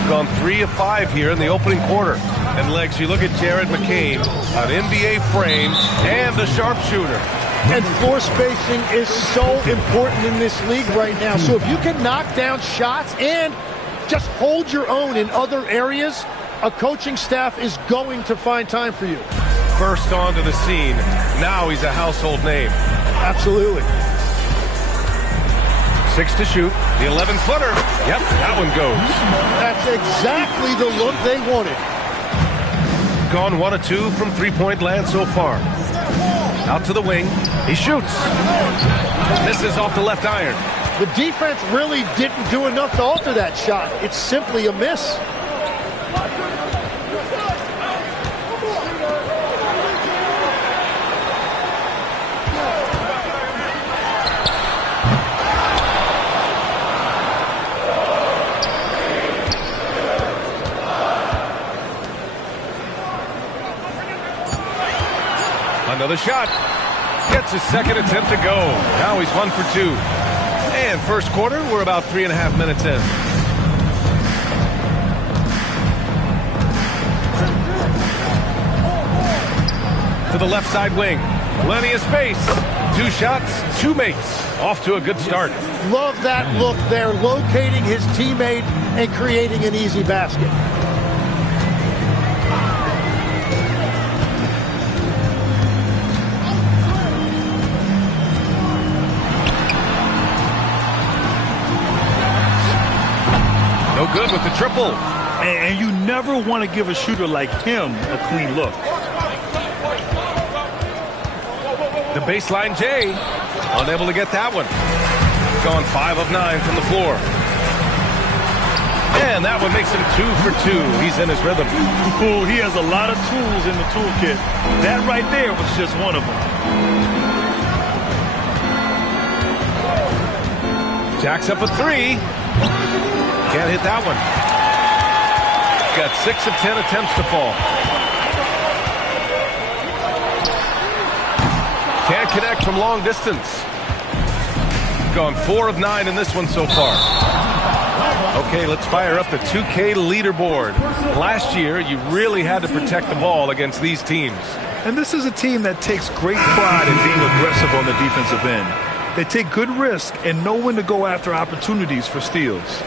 Gone 3 of 5 here in the opening quarter. And Legs, you look at Jared McCain, an NBA frame and a sharpshooter. And floor spacing is so important in this league right now. So if you can knock down shots and just hold your own in other areas, a coaching staff is going to find time for you. burst onto the scene. Now he's a household name. Absolutely. 6 to shoot. The 11-footer. Yep, that one goes. That's exactly the look they wanted. Gone 1 of 2 from three-point land so far. Out to the wing. He shoots. Misses off the left iron. The defense really didn't do enough to alter that shot. It's simply a miss. Another shot. Gets his second attempt to go. Now he's 1 for 2. And first quarter, we're about 3.5 minutes in. To the left side wing. Plenty of space. 2 shots, 2 makes. Off to a good start. Love that look there, locating his teammate and creating an easy basket. No good with the triple. And you never want to give a shooter like him a clean look. The baseline J. Unable to get that one. Gone 5 of 9 from the floor. And that one makes him 2 for 2. He's in his rhythm. Ooh, he has a lot of tools in the toolkit. That right there was just one of them. Jacks up a 3. Can't hit that one. Got 6 of 10 attempts to fall. Can't connect from long distance. Gone 4 of 9 in this one so far. Okay, let's fire up the 2K leaderboard. Last year, you really had to protect the ball against these teams. And this is a team that takes great pride in being aggressive on the defensive end. They take good risk and know when to go after opportunities for steals.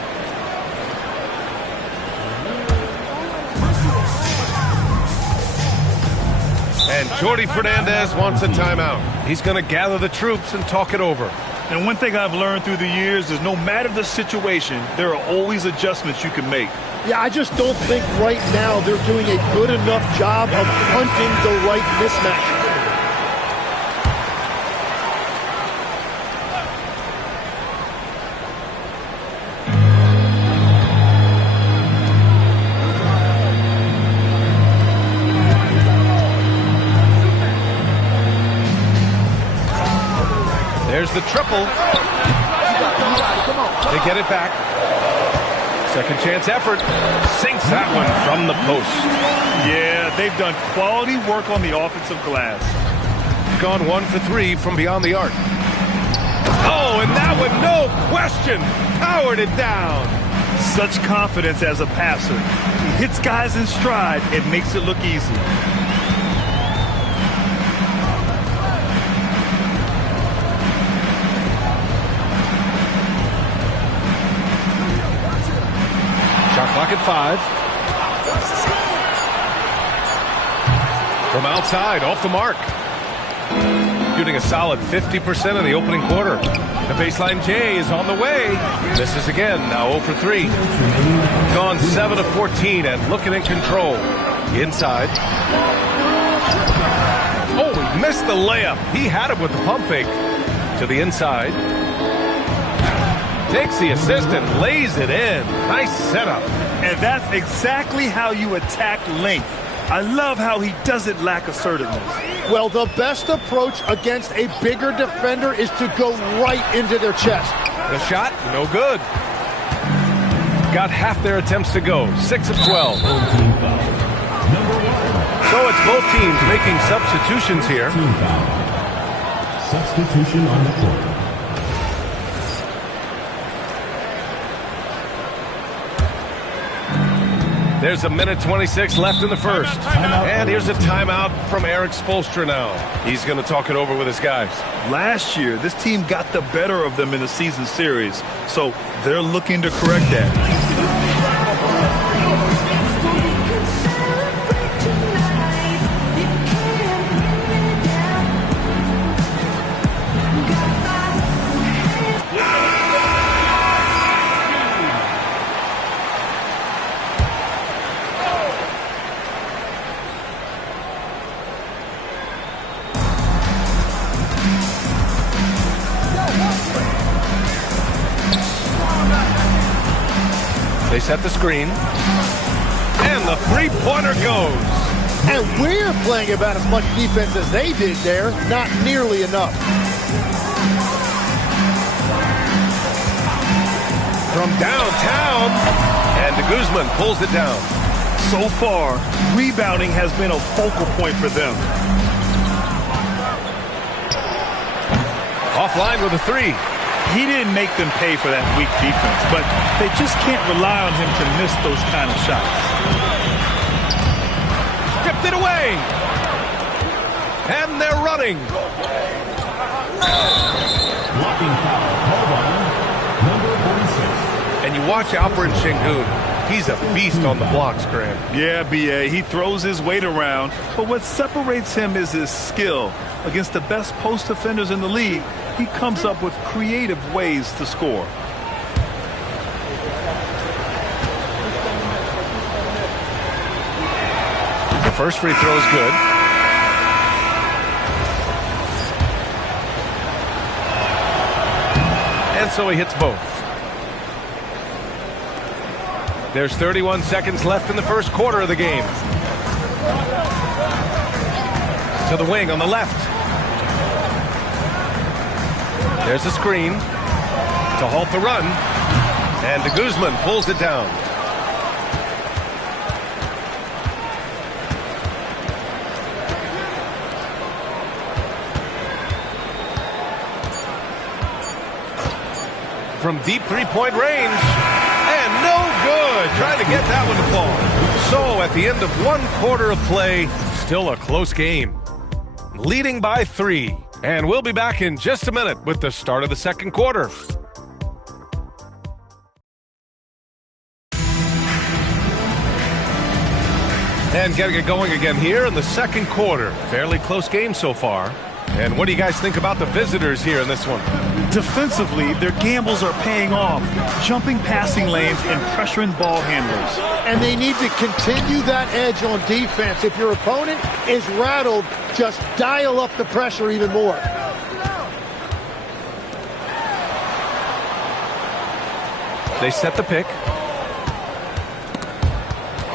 And Jordi Fernandez wants a timeout. He's going to gather the troops and talk it over. And one thing I've learned through the years is no matter the situation, there are always adjustments you can make. Yeah, I just don't think right now they're doing a good enough job of hunting the right mismatch. There's the triple. They get it back. Second chance effort. Sinks that one from the post. Yeah, they've done quality work on the offensive glass. Gone 1 for 3 from beyond the arc. Oh, and that one, no question, powered it down. Such confidence as a passer. He hits guys in stride and makes it look easy. Shot clock at 5. From outside, off the mark. Shooting a solid 50% in the opening quarter. The baseline J is on the way. Misses again, now 0 for 3. Gone 7 of 14 and looking in control. Inside. Oh, he missed the layup. He had it with the pump fake. To the inside. Takes the assist and lays it in. Nice setup. And that's exactly how you attack length. I love how he doesn't lack assertiveness. Well, the best approach against a bigger defender is to go right into their chest. The shot, no good. Got half their attempts to go. 6 of 12. So it's both teams making substitutions here. Substitution on the court. There's a minute 26 left in the first. And here's a timeout from Eric Spoelstra now. He's going to talk it over with his guys. Last year, this team got the better of them in the season series, so they're looking to correct that. They set the screen. And the three-pointer goes. And we're playing about as much defense as they did there. Not nearly enough. From downtown. And de Guzman pulls it down. So far, rebounding has been a focal point for them. Offline with a three. He didn't make them pay for that weak defense, but they just can't rely on him to miss those kind of shots. Stripped it away. And they're running. Blocking foul. Hold on. Number 46. And you watch Alperen Şengün. He's a beast on the blocks, Grant. Yeah, B.A., he throws his weight around, but what separates him is his skill. Against the best post defenders in the league, he comes up with creative ways to score. The first free throw is good. And so he hits both. There's 31 seconds left in the first quarter of the game. To the wing on the left. There's a screen to halt the run. And de Guzman pulls it down. From deep three-point range. And no good. Trying to get that one to fall. So at the end of one quarter of play, still a close game. Leading by 3. And we'll be back in just a minute with the start of the second quarter. And getting it going again here in the second quarter. Fairly close game so far. And what do you guys think about the visitors here in this one? Defensively, their gambles are paying off, jumping passing lanes and pressuring ball handlers. And they need to continue that edge on defense. If your opponent is rattled, just dial up the pressure even more. They set the pick.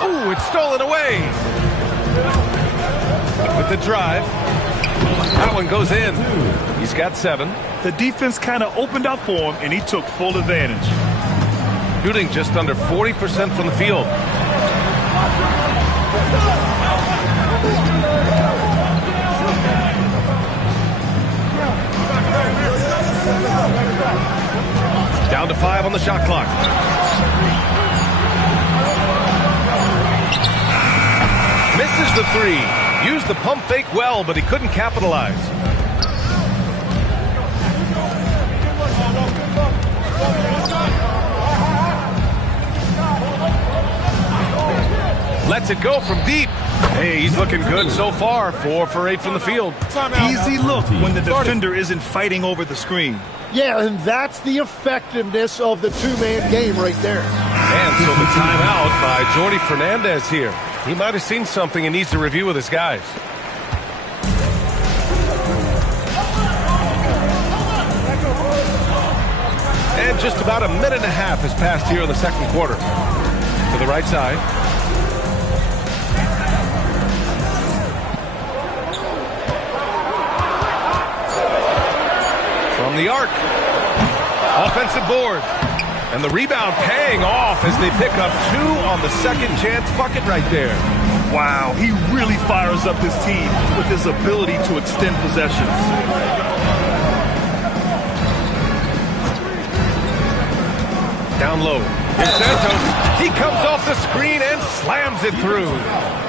Ooh, it's stolen away. With the drive. That one goes in. He's got 7. The defense kind of opened up for him, and he took full advantage. Shooting just under 40% from the field. Down to 5 on the shot clock. Misses the 3. Used the pump fake well, but he couldn't capitalize. Lets it go from deep. Hey, he's looking good so far. 4 for 8 from the field. Easy look when the defender isn't fighting over the screen. Yeah, and that's the effectiveness of the two-man game right there. And so the timeout by Jordi Fernandez here. He might have seen something and needs to review with his guys. And just about a minute and a half has passed here in the second quarter. To the right side. From the arc. Offensive board. And the rebound paying off as they pick up 2 on the second chance bucket right there. Wow, he really fires up his team with his ability to extend possessions. Down low. Here's Santos. He comes off the screen and slams it through.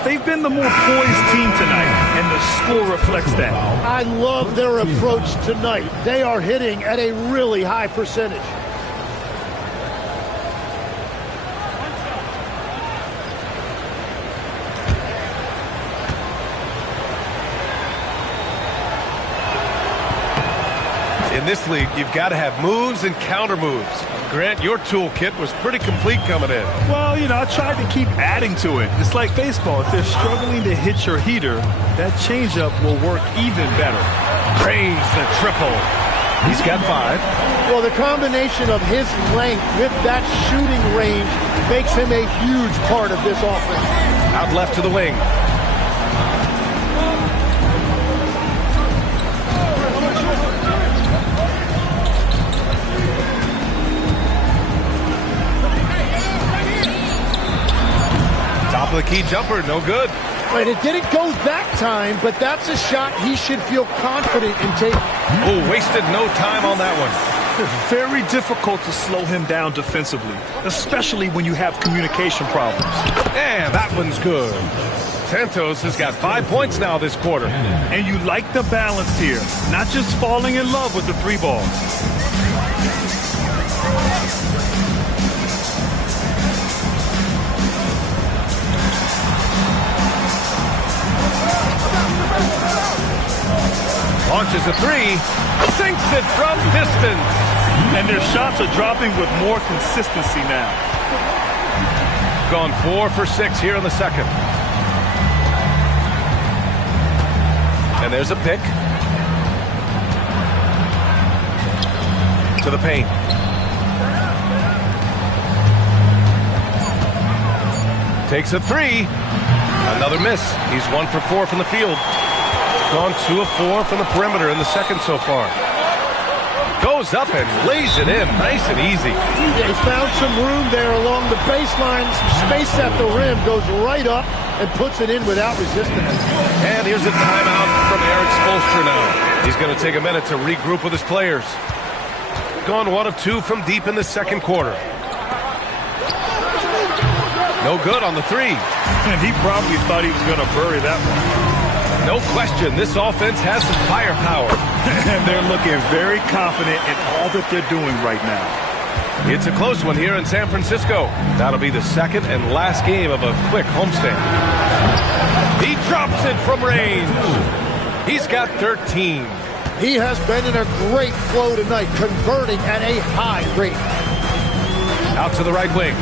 They've been the more poised team tonight, and the score reflects that. I love their approach tonight. They are hitting at a really high percentage. In this league, you've got to have moves and counter moves. Grant, your toolkit was pretty complete coming in. Well, you know, I tried to keep adding to it. It's like baseball. If they're struggling to hit your heater, that changeup will work even better. Drains the triple. He's got 5. Well, the combination of his length with that shooting range makes him a huge part of this offense. Out left to the wing. Top of the key jumper, no good. Right, it didn't go that time, but that's a shot he should feel confident in taking. Oh, wasted no time on that one. It's very difficult to slow him down defensively, especially when you have communication problems. And that one's good. Santos has got 5 points now this quarter. And you like the balance here, not just falling in love with the three ball. Launches a three, sinks it from distance. And their shots are dropping with more consistency now. Gone 4 for 6 here in the second. And there's a pick. To the paint. Takes a three. Another miss. He's 1 for 4 from the field. Gone 2 of 4 from the perimeter in the second so far. Goes up and lays it in. Nice and easy. They found some room there along the baseline. Some space at the rim. Goes right up and puts it in without resistance. And here's a timeout from Eric Spoelstra now. He's going to take a minute to regroup with his players. Gone 1 of 2 from deep in the second quarter. No good on the three. And he probably thought he was going to bury that one. No question, this offense has some firepower. And they're looking very confident in all that they're doing right now. It's a close one here in San Francisco. That'll be the second and last game of a quick homestand. He drops it from range. He's got 13. He has been in a great flow tonight, converting at a high rate. Out to the right wing.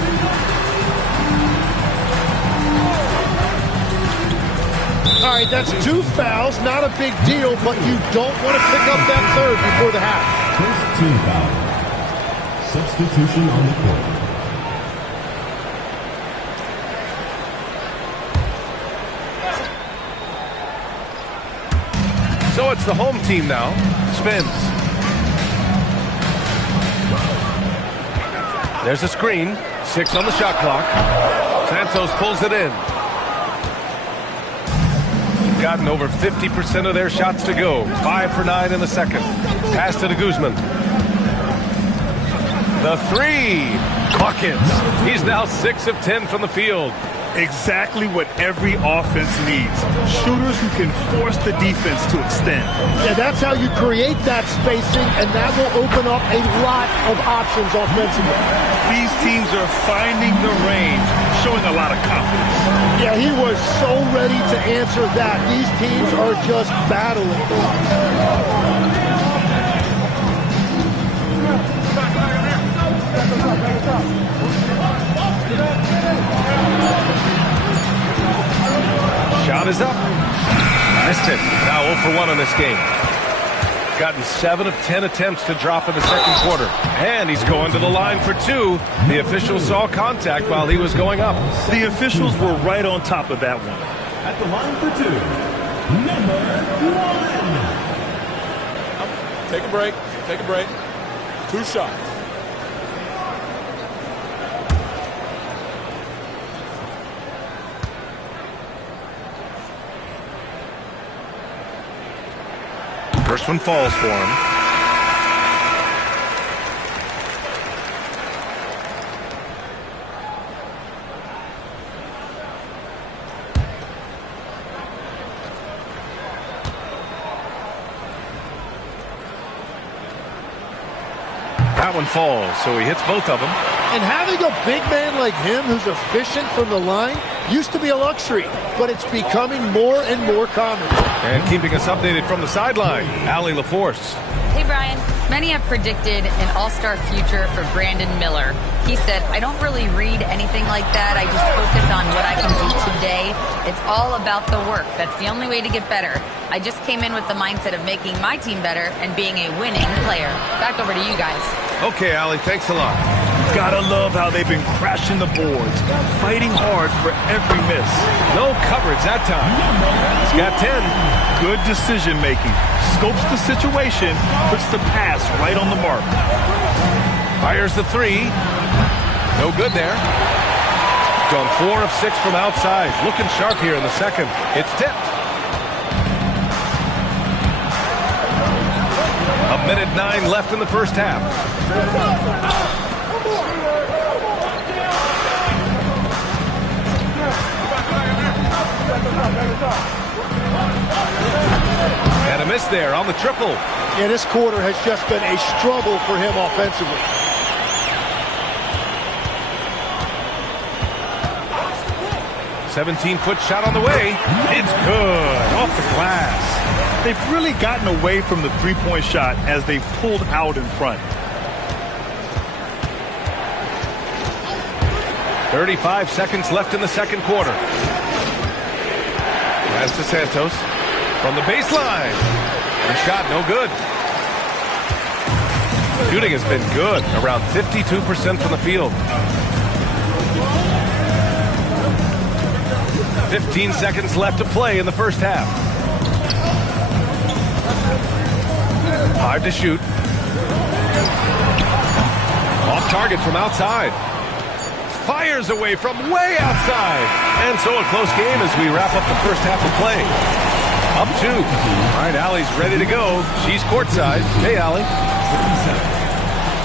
All right, that's 2 fouls. Not a big deal, but you don't want to pick up that third before the half. First team foul. Substitution on the court. So it's the home team now. Spins. There's a screen. 6 on the shot clock. Santos pulls it in. Gotten over 50% of their shots to go. 5 for 9 in the second. Pass to Guzman. The three. Buckets. He's now 6 of 10 from the field. Exactly what every offense needs. Shooters who can force the defense to extend. Yeah, that's how you create that spacing, and that will open up a lot of options offensively. These teams are finding the range, showing a lot of confidence. Yeah, he was so ready to answer that. These teams are just battling. Shot is up. Missed it. Now 0 for 1 in this game. Gotten 7 of 10 attempts to drop in the second quarter. And he's going to the line for 2. The officials saw contact while he was going up. The officials were right on top of that one. At the line for 2, number 1. Take a break. Take a break. 2 shots. First one falls for him. That one falls, so he hits both of them. And having a big man like him who's efficient from the line used to be a luxury, but it's becoming more and more common. And keeping us updated from the sideline, Allie LaForce. Hey, Brian. Many have predicted an all-star future for Brandon Miller. He said, I don't really read anything like that. I just focus on what I can do today. It's all about the work. That's the only way to get better. I just came in with the mindset of making my team better and being a winning player. Back over to you guys. Okay, Allie, thanks a lot. Gotta love how they've been crashing the boards, fighting hard for every miss. No coverage that time. He's got 10. Good decision making. Scopes the situation, puts the pass right on the mark. Fires the three. No good there. Gone 4 of 6 from outside. Looking sharp here in the second. It's tipped. A minute 9 left in the first half. And a miss there on the triple. Yeah, this quarter has just been a struggle for him offensively. $17-foot shot on the way. It's good. Off the glass. They've really gotten away from the three-point shot as they've pulled out in front. 35 seconds left in the second quarter. Pass to Santos from the baseline. The shot no good. Shooting has been good, around 52% from the field. 15 seconds left to play in the first half. 5 to shoot. Off target from outside. Fires away from way outside. And so a close game as we wrap up the first half of play. Up 2. All right, Allie's ready to go. She's courtside. Hey, Allie.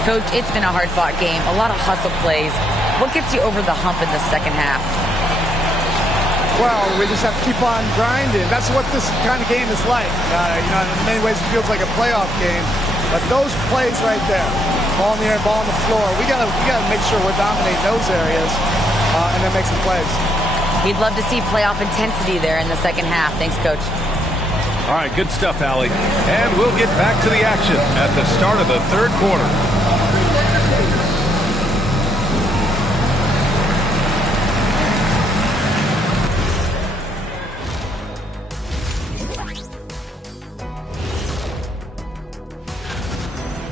Coach, it's been a hard-fought game. A lot of hustle plays. What gets you over the hump in the second half? Well, we just have to keep on grinding. That's what this kind of game is like. In many ways, it feels like a playoff game. But those plays right there, ball in the air, ball on the floor, we gotta make sure we're dominating those areas and then make some plays. We'd love to see playoff intensity there in the second half. Thanks, Coach. All right, good stuff, Allie. And we'll get back to the action at the start of the third quarter.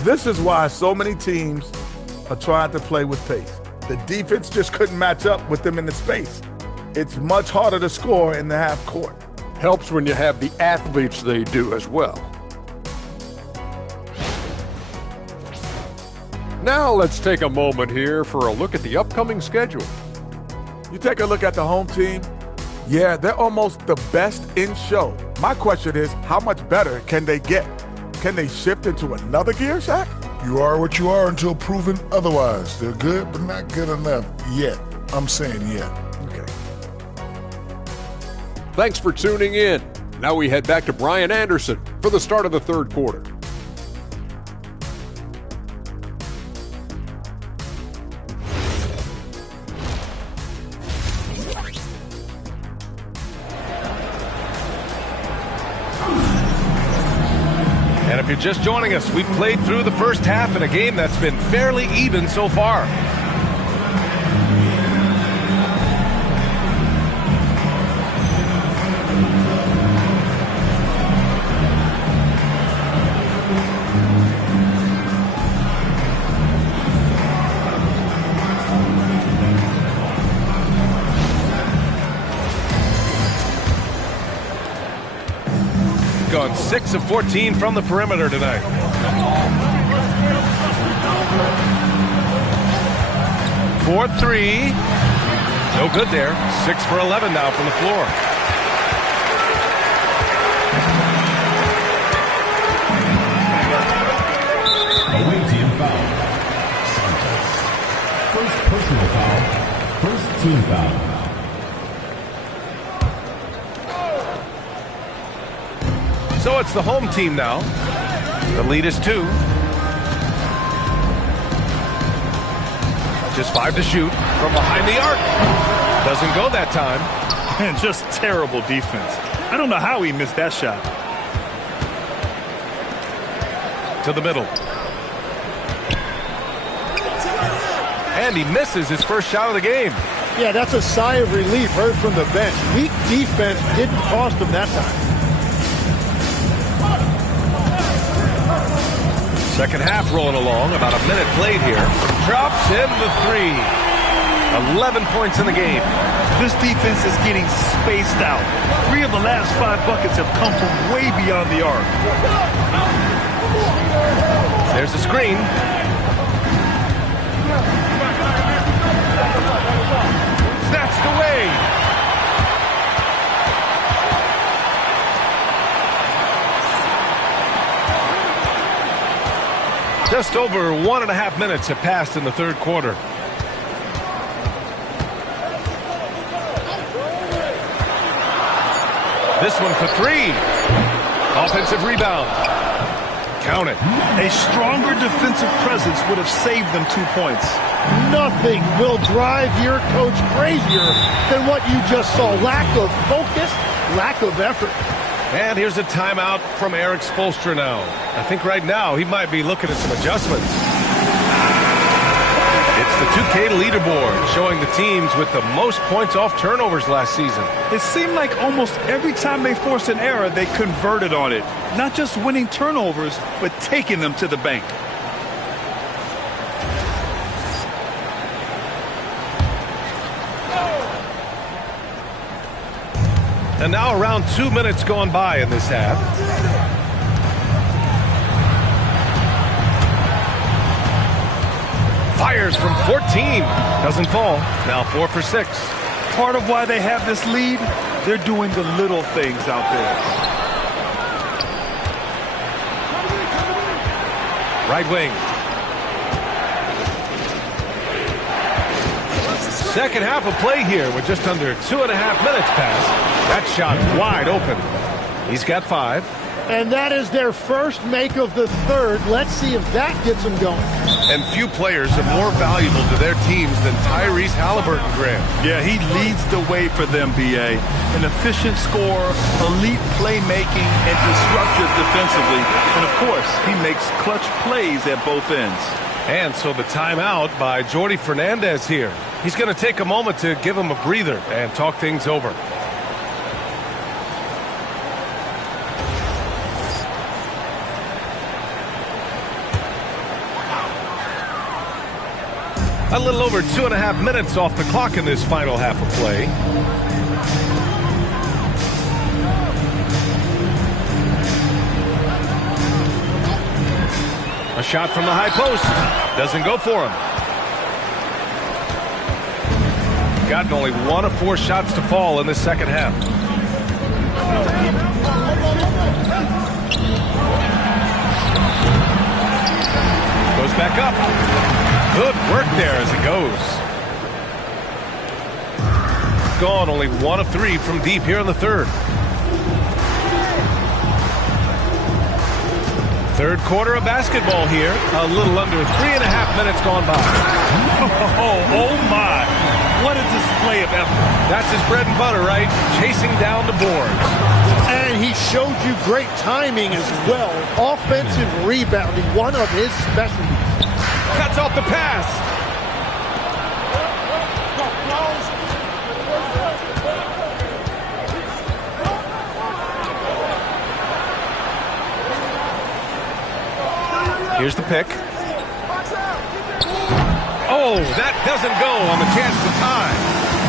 This is why so many teams are trying to play with pace. The defense just couldn't match up with them in the space. It's much harder to score in the half court. Helps when you have the athletes they do as well. Now let's take a moment here for a look at the upcoming schedule. You take a look at the home team, yeah, they're almost the best in show. My question is, how much better can they get? Can they shift into another gear, Shaq? You are what you are until proven otherwise. They're good, but not good enough yet. I'm saying yet. Okay. Thanks for tuning in. Now we head back to Brian Anderson for the start of the third quarter. And if you're just joining us, we've played through the first half in a game that's been fairly even so far. Gone 6 of 14 from the perimeter tonight. For 3. No good there. 6 for 11 now from the floor. Away team foul. Santos. First personal foul. First team foul. So it's the home team now. The lead is 2. Just 5 to shoot from behind the arc. Doesn't go that time. And just terrible defense. I don't know how he missed that shot. To the middle. And he misses his first shot of the game. Yeah, that's a sigh of relief heard from the bench. Weak defense didn't cost him that time. Second half rolling along, about a minute played here. Drops in the three. 11 points in the game. This defense is getting spaced out. 3 of the last 5 buckets have come from way beyond the arc. There's the screen. Snatched away. Just over 1.5 minutes have passed in the third quarter. This one for 3. Offensive rebound. Count it. A stronger defensive presence would have saved them 2 points. Nothing will drive your coach crazier than what you just saw. Lack of focus, lack of effort. And here's a timeout from Eric Spoelstra now. I think right now he might be looking at some adjustments. It's the 2K leaderboard showing the teams with the most points off turnovers last season. It seemed like almost every time they forced an error, they converted on it. Not just winning turnovers, but taking them to the bank. And now around 2 minutes gone by in this half. Fires from 14. Doesn't fall. Now 4 for 6. Part of why they have this lead, they're doing the little things out there. Right wing. Second half of play here with just under 2.5 minutes passed. That shot wide open. He's got 5. And that is their first make of the third. Let's see if that gets them going. And few players are more valuable to their teams than Tyrese Halliburton, Graham. Yeah, he leads the way for them, B.A. An efficient scorer, elite playmaking, and disruptive defensively. And, of course, he makes clutch plays at both ends. And so the timeout by Jordi Fernandez here. He's going to take a moment to give him a breather and talk things over. A little over 2.5 minutes off the clock in this final half of play. A shot from the high post. Doesn't go for him. Gotten only 1 of 4 shots to fall in the second half. Goes back up. Good work there as it goes. Gone only 1 of 3 from deep here in the third. Third quarter of basketball here. A little under 3.5 minutes gone by. Oh my. What a display of effort. That's his bread and butter, right? Chasing down the boards. And he showed you great timing as well. Offensive rebounding, one of his specialties. Cuts off the pass. Here's the pick. Oh, that doesn't go on the chance to tie.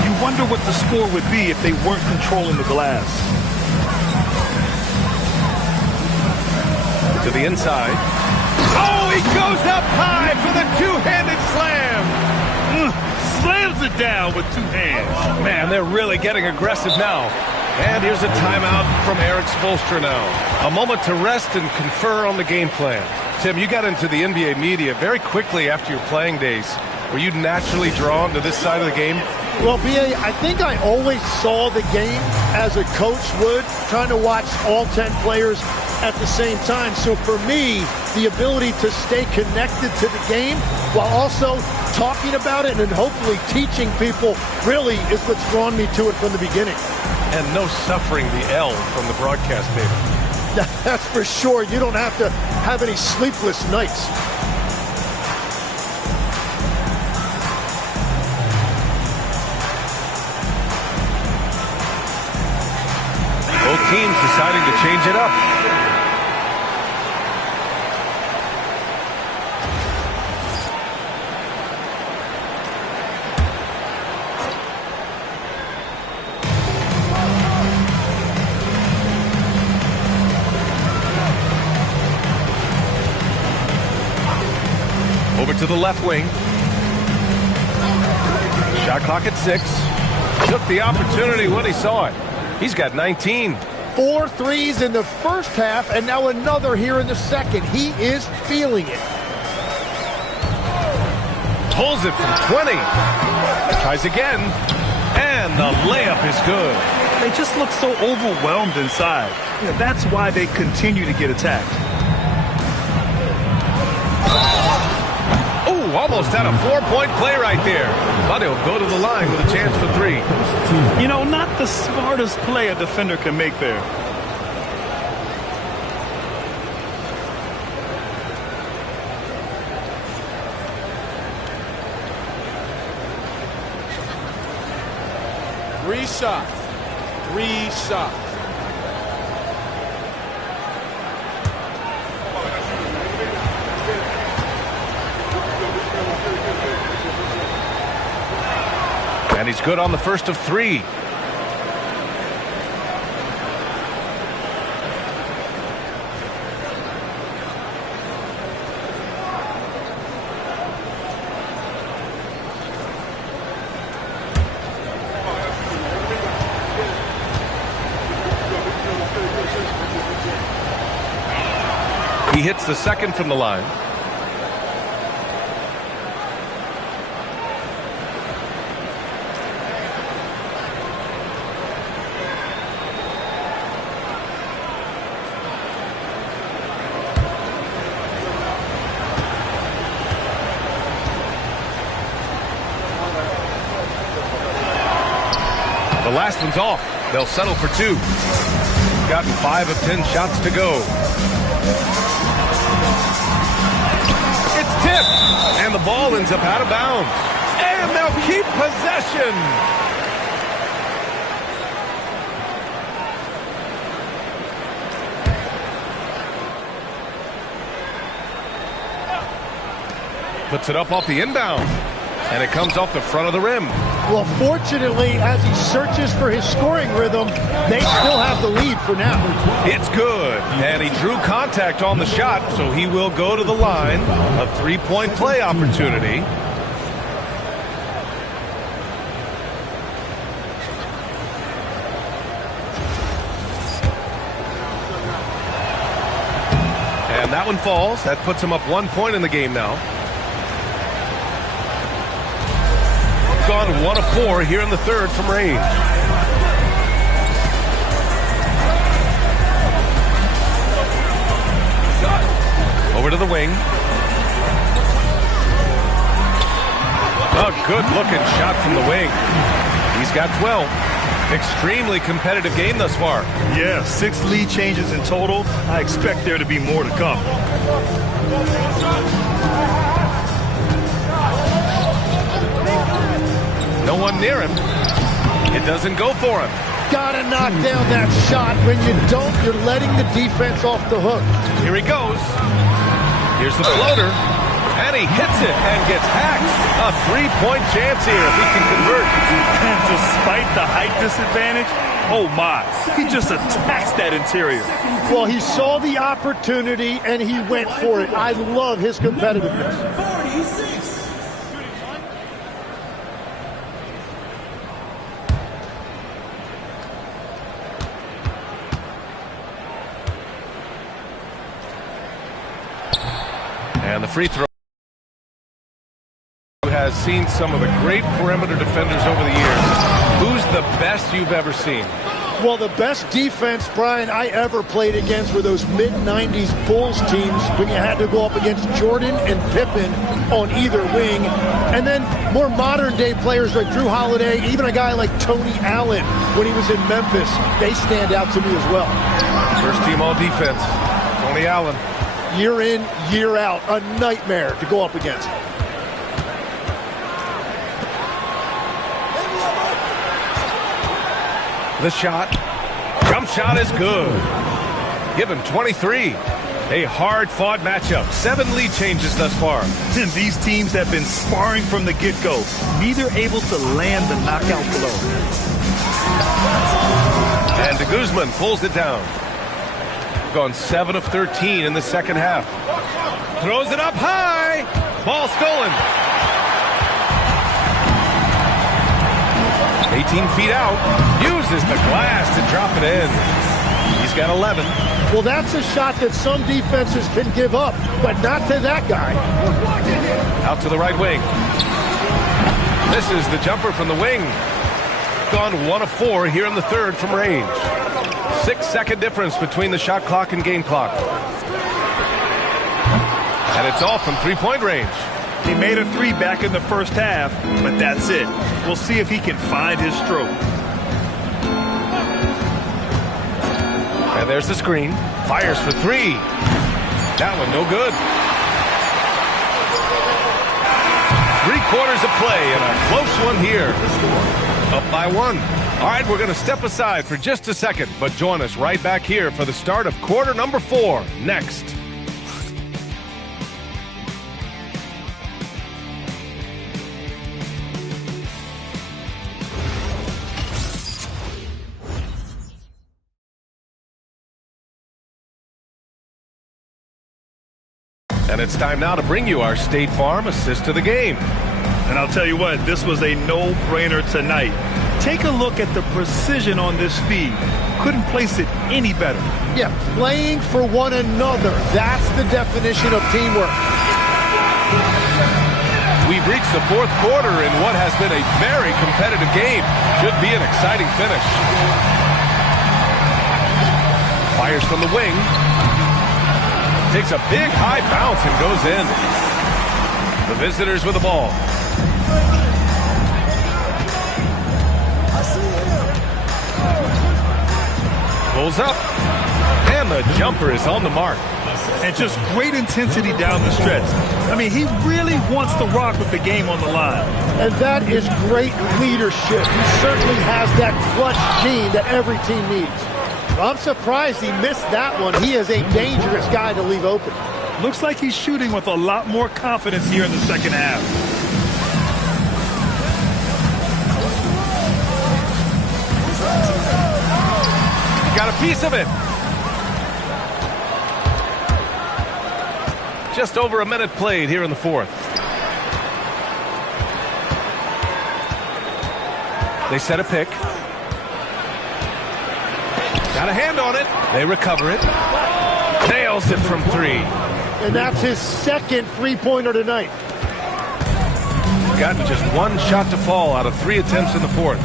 You wonder what the score would be if they weren't controlling the glass. To the inside. Oh, he goes up high for the two-handed slam. Slams it down with 2 hands. Man, they're really getting aggressive now. And here's a timeout from Eric Spoelstra now. A moment to rest and confer on the game plan. Tim, you got into the NBA media very quickly after your playing days. Were you naturally drawn to this side of the game? Well, B.A., I think I always saw the game as a coach would, trying to watch all 10 players at the same time. So for me, the ability to stay connected to the game while also talking about it and hopefully teaching people really is what's drawn me to it from the beginning. And no suffering the L from the broadcast table. That's for sure. You don't have to have any sleepless nights. Both teams deciding to change it up. the left wing. Shot clock at 6. Took the opportunity when he saw it. He's got 19. 4 threes in the first half, and now another here in the second. He is feeling it. Pulls it from 20. Tries again. And the layup is good. They just look so overwhelmed inside. That's why they continue to get attacked. Oh, almost had a 4-point play right there. But he'll go to the line with a chance for 3. You know, not the smartest play a defender can make there. Three shots. 3 shots. And he's good on the first of 3. He hits the second from the line. The last one's off. They'll settle for 2. Gotten 5 of 10 shots to go. It's tipped, and the ball ends up out of bounds. And they'll keep possession. Puts it up off the inbound, and it comes off the front of the rim. Well, fortunately, as he searches for his scoring rhythm, they still have the lead for now. It's good, and he drew contact on the shot, so he will go to the line. A 3-point play opportunity. And that one falls. That puts him up 1 point in the game now. Gone 1 of 4 here in the third from range. Over to the wing. A good-looking shot from the wing. He's got 12. Extremely competitive game thus far. Yeah, 6 lead changes in total. I expect there to be more to come. No one near him. It doesn't go for him. Gotta knock down that shot. When you don't, you're letting the defense off the hook. Here he goes. Here's the floater. And he hits it and gets hacked. A 3-point chance here if he can convert. And despite the height disadvantage, oh my, he just attacks that interior. Well, he saw the opportunity and he went for it. I love his competitiveness. 46. And the free throw has seen some of the great perimeter defenders over the years. Who's the best you've ever seen? Well, the best defense, Brian, I ever played against were those mid-90s Bulls teams when you had to go up against Jordan and Pippen on either wing. And then more modern-day players like Drew Holiday, even a guy like Tony Allen when he was in Memphis. They stand out to me as well. First team all defense, Tony Allen. Year in, year out, a nightmare to go up against. The shot. Jump shot is good. Give him 23. A hard-fought matchup. 7 lead changes thus far. And these teams have been sparring from the get-go. Neither able to land the knockout blow. And de Guzman pulls it down. Gone 7 of 13 in the second half. Throws it up high. Ball stolen. 18 feet out. Uses the glass to drop it in. He's got 11. Well, that's a shot that some defenses can give up, but not to that guy. Out to the right wing. This is the jumper from the wing. Gone 1 of 4 here in the third from range. 6-second difference between the shot clock and game clock. And it's all from three-point range. He made a 3 back in the first half, but that's it. We'll see if he can find his stroke. And there's the screen. Fires for 3. That one no good. 3 quarters of play and a close one here. Up by 1. All right, we're going to step aside for just a second, but join us right back here for the start of quarter number 4 next. And it's time now to bring you our State Farm assist to the game. And I'll tell you what, this was a no-brainer tonight. Take a look at the precision on this feed. Couldn't place it any better. Yeah, playing for one another. That's the definition of teamwork. We've reached the 4th quarter in what has been a very competitive game. Should be an exciting finish. Fires from the wing. Takes a big high bounce and goes in. The visitors with the ball. Pulls up. And the jumper is on the mark. And just great intensity down the stretch. I mean, he really wants to rock with the game on the line. And that is great leadership. He certainly has that clutch gene that every team needs. I'm surprised he missed that one. He is a dangerous guy to leave open. Looks like he's shooting with a lot more confidence here in the second half. Got a piece of it. Just over a minute played here in the 4th. They set a pick. Got a hand on it. They recover it. Nails it from 3. And that's his second three-pointer tonight. Gotten just 1 shot to fall out of 3 attempts in the 4th.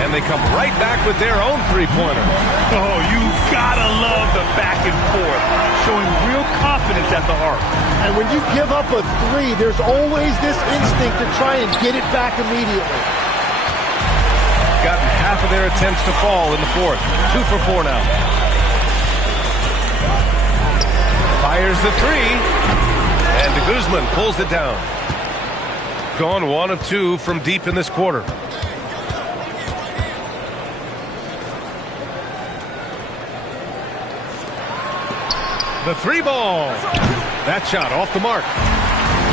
And they come right back with their own three-pointer. Oh, you gotta love the back and forth. Showing real confidence at the arc. And when you give up a 3, there's always this instinct to try and get it back immediately. Gotten half of their attempts to fall in the 4th. 2 for 4 now. Fires the 3. And de Guzman pulls it down. Gone 1 of 2 from deep in this quarter. The 3 ball. That shot off the mark.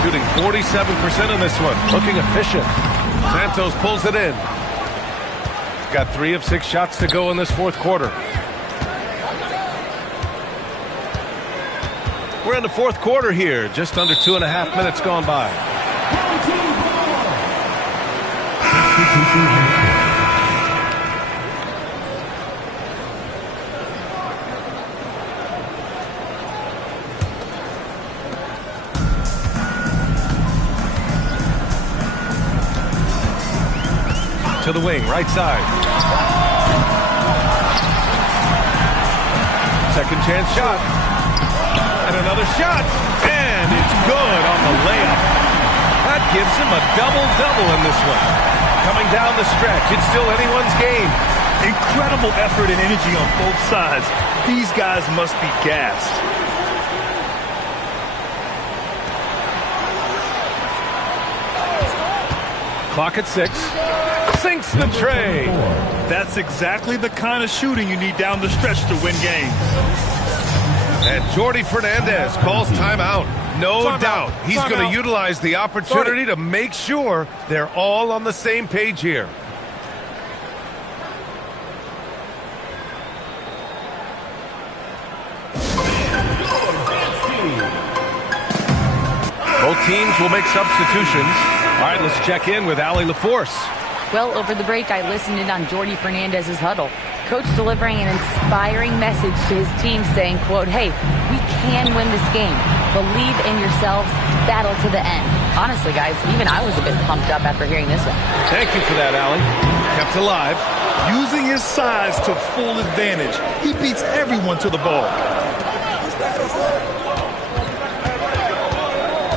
Shooting 47% on this one. Looking efficient. Santos pulls it in. Got 3 of 6 shots to go in this 4th quarter. We're in the 4th quarter here. Just under 2.5 minutes gone by. To the wing, right side. Second chance shot. And another shot. And it's good on the layup. That gives him a double-double in this one. Coming down the stretch, it's still anyone's game. Incredible effort and energy on both sides. These guys must be gassed. Clock at 6. Sinks the tray. That's exactly the kind of shooting you need down the stretch to win games. And Jordi Fernandez calls timeout. No doubt he's going to utilize the opportunity to make sure they're all on the same page here. teams will make substitutions. All right, let's check in with Allie LaForce. Well, over the break, I listened in on Jordy Fernandez's huddle. Coach delivering an inspiring message to his team saying, quote, "Hey, we can win this game. Believe in yourselves. Battle to the end." Honestly, guys, even I was a bit pumped up after hearing this one. Thank you for that, Allie. Kept alive. Using his size to full advantage. He beats everyone to the ball.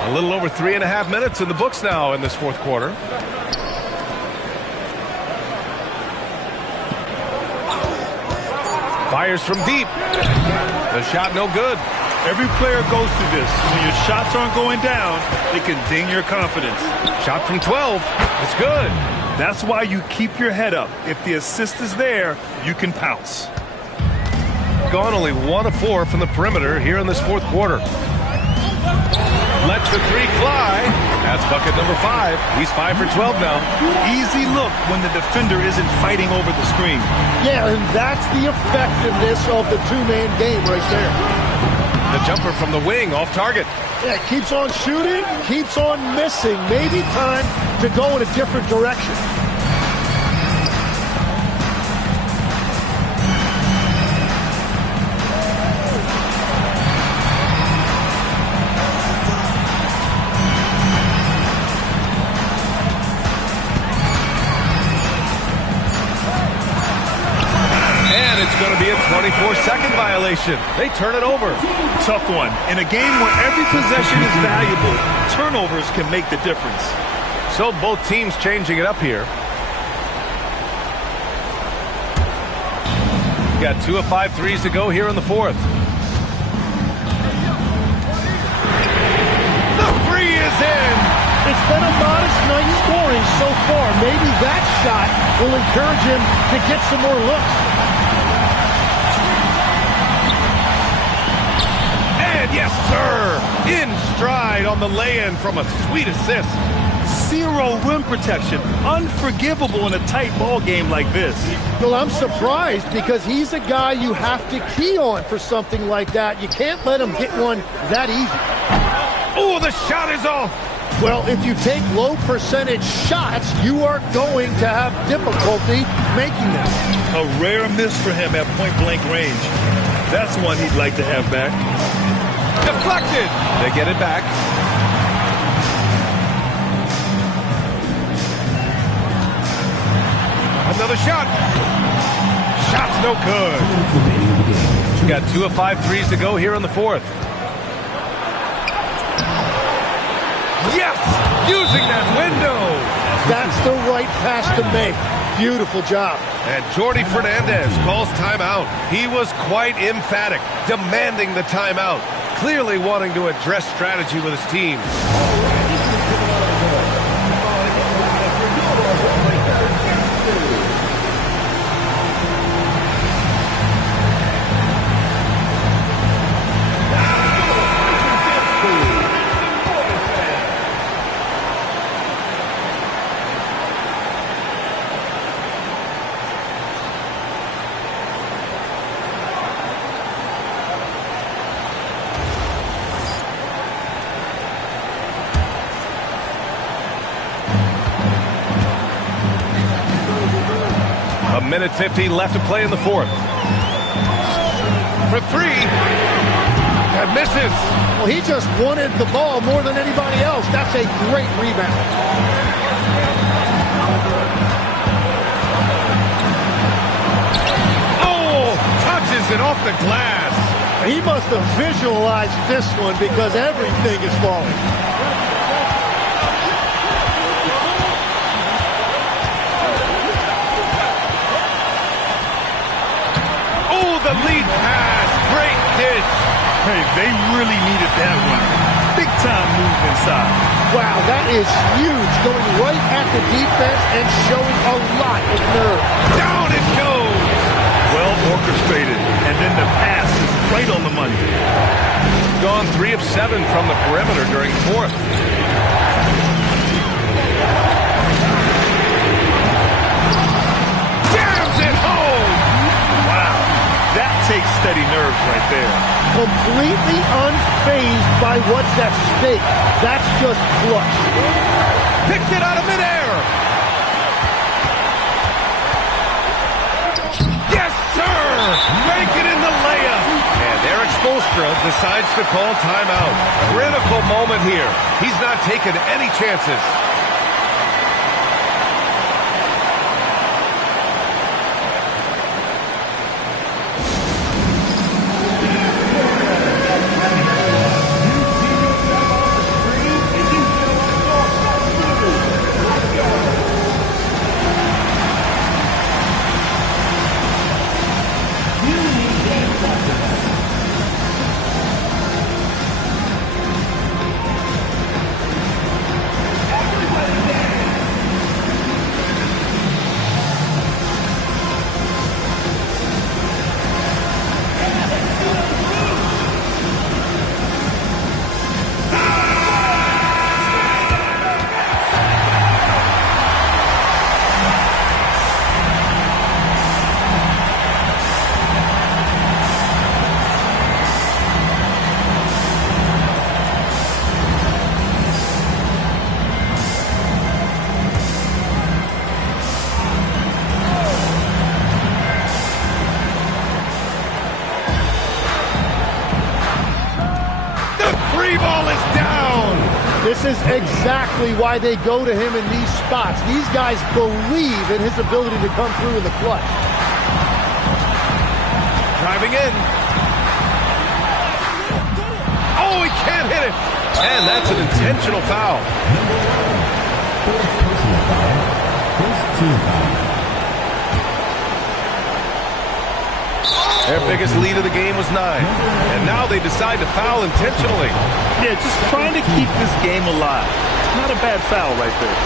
A little over 3.5 minutes in the books now in this fourth quarter. Fires from deep. The shot no good. Every player goes through this. When your shots aren't going down, they can ding your confidence. Shot from 12. It's good. That's why you keep your head up. If the assist is there, you can pounce. Gone only 1 of 4 from the perimeter here in this fourth quarter. Lets the three fly. That's bucket number 5. He's 5 for 12 now. Easy look when the defender isn't fighting over the screen. Yeah, and that's the effectiveness of the two-man game right there. The jumper from the wing off target. Yeah, keeps on shooting, keeps on missing. Maybe time to go in a different direction. It's going to be a 24-second violation. They turn it over. Tough one. In a game where every possession is valuable, turnovers can make the difference. So both teams changing it up here. Got 2 of 5 threes to go here in the fourth. The three is in. It's been a modest night scoring so far. Maybe that shot will encourage him to get some more looks. Yes, sir. In stride on the lay-in from a sweet assist. Zero rim protection. Unforgivable in a tight ball game like this. Well, I'm surprised because he's a guy you have to key on for something like that. You can't let him get one that easy. Oh, the shot is off. Well, if you take low percentage shots, you are going to have difficulty making them. A rare miss for him at point-blank range. That's one he'd like to have back. Deflected. They get it back. Another shot. Shot's no good. We got 2 of 5 threes to go here in the fourth. Yes! Using that window. That's the right pass to make. Beautiful job. And Jordy Fernandez calls timeout. He was quite emphatic, demanding the timeout. Clearly wanting to address strategy with his team. A minute 15 left to play in the fourth. For 3. That misses. Well, he just wanted the ball more than anybody else. That's a great rebound. Oh, touches it off the glass. He must have visualized this one because everything is falling. The lead pass. Great dish. Hey, they really needed that one. Big time move inside. Wow, that is huge. Going right at the defense and showing a lot of nerve. Down it goes. Well orchestrated. And then the pass is right on the money. Gone 3 of 7 from the perimeter during the fourth. That takes steady nerves right there. completely unfazed by what's at stake. That's just clutch. Picked it out of midair. Yes, sir! Make it in the layup. And Eric Spoelstra decides to call timeout. Critical moment here. He's not taking any chances. This is exactly why they go to him in these spots. These guys believe in his ability to come through in the clutch. Driving in. Oh, he can't hit it. And that's an intentional foul. Fourth personal foul. First team foul. Their biggest lead of the game was 9. And now they decide to foul intentionally. Yeah, just trying to keep this game alive. Not a bad foul right there.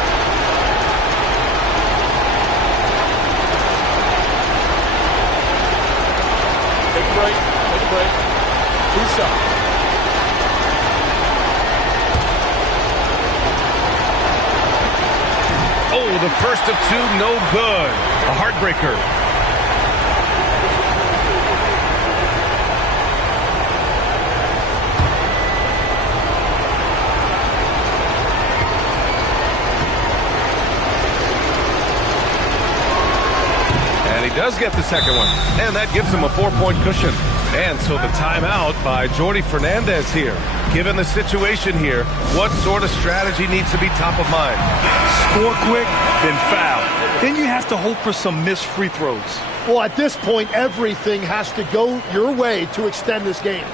Take a break. Take a break. 2 shots. Oh, the first of 2, no good. A heartbreaker. Does get the second one, and that gives him a 4-point cushion. And so the timeout by Jordi Fernandez here. Given the situation here, what sort of strategy needs to be top of mind? Score quick, then foul. Then you have to hope for some missed free throws. Well, at this point, everything has to go your way to extend this game.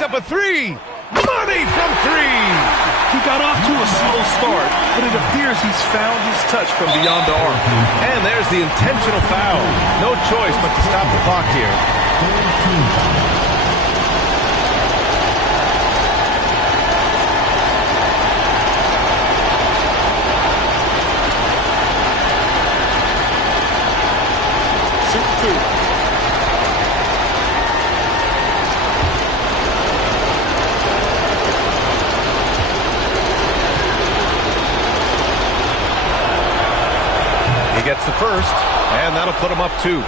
Up a 3. Money from 3. He got off to a slow start, but it appears he's found his touch from beyond the arc. And there's the intentional foul. No choice but to stop the clock here. Shoot 2. He gets the first, and that'll put him up 2.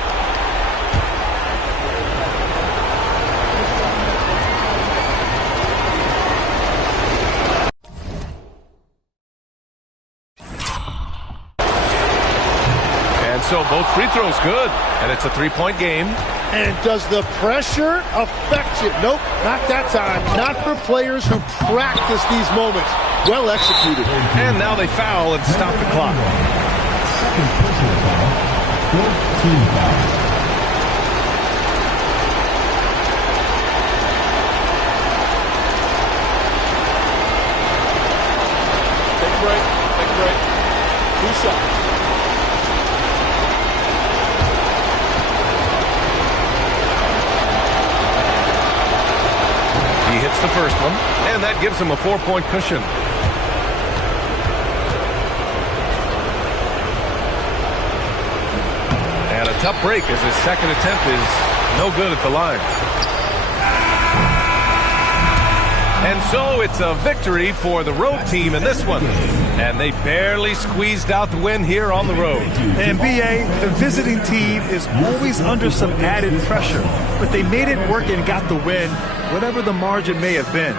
And so both free throws good, and it's a 3-point game. And does the pressure affect you? Nope, not that time. Not for players who practice these moments. Well executed. And now they foul and stop the clock. Second personal foul. Fourth team foul. Take a break. Take a break. 2 shots. He hits the first one, and that gives him a 4-point cushion. And a tough break as his second attempt is No good at the line. And so it's a victory for the road team in this one. And they barely squeezed out the win here on the road. And BA, the visiting team is always under some added pressure. But they made it work and got the win, whatever the margin may have been.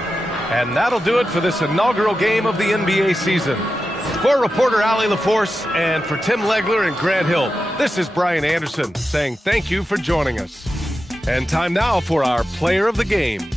And that'll do it for this inaugural game of the NBA season. For reporter Allie LaForce and for Tim Legler and Grant Hill, this is Brian Anderson saying thank you for joining us. And time now for our player of the game.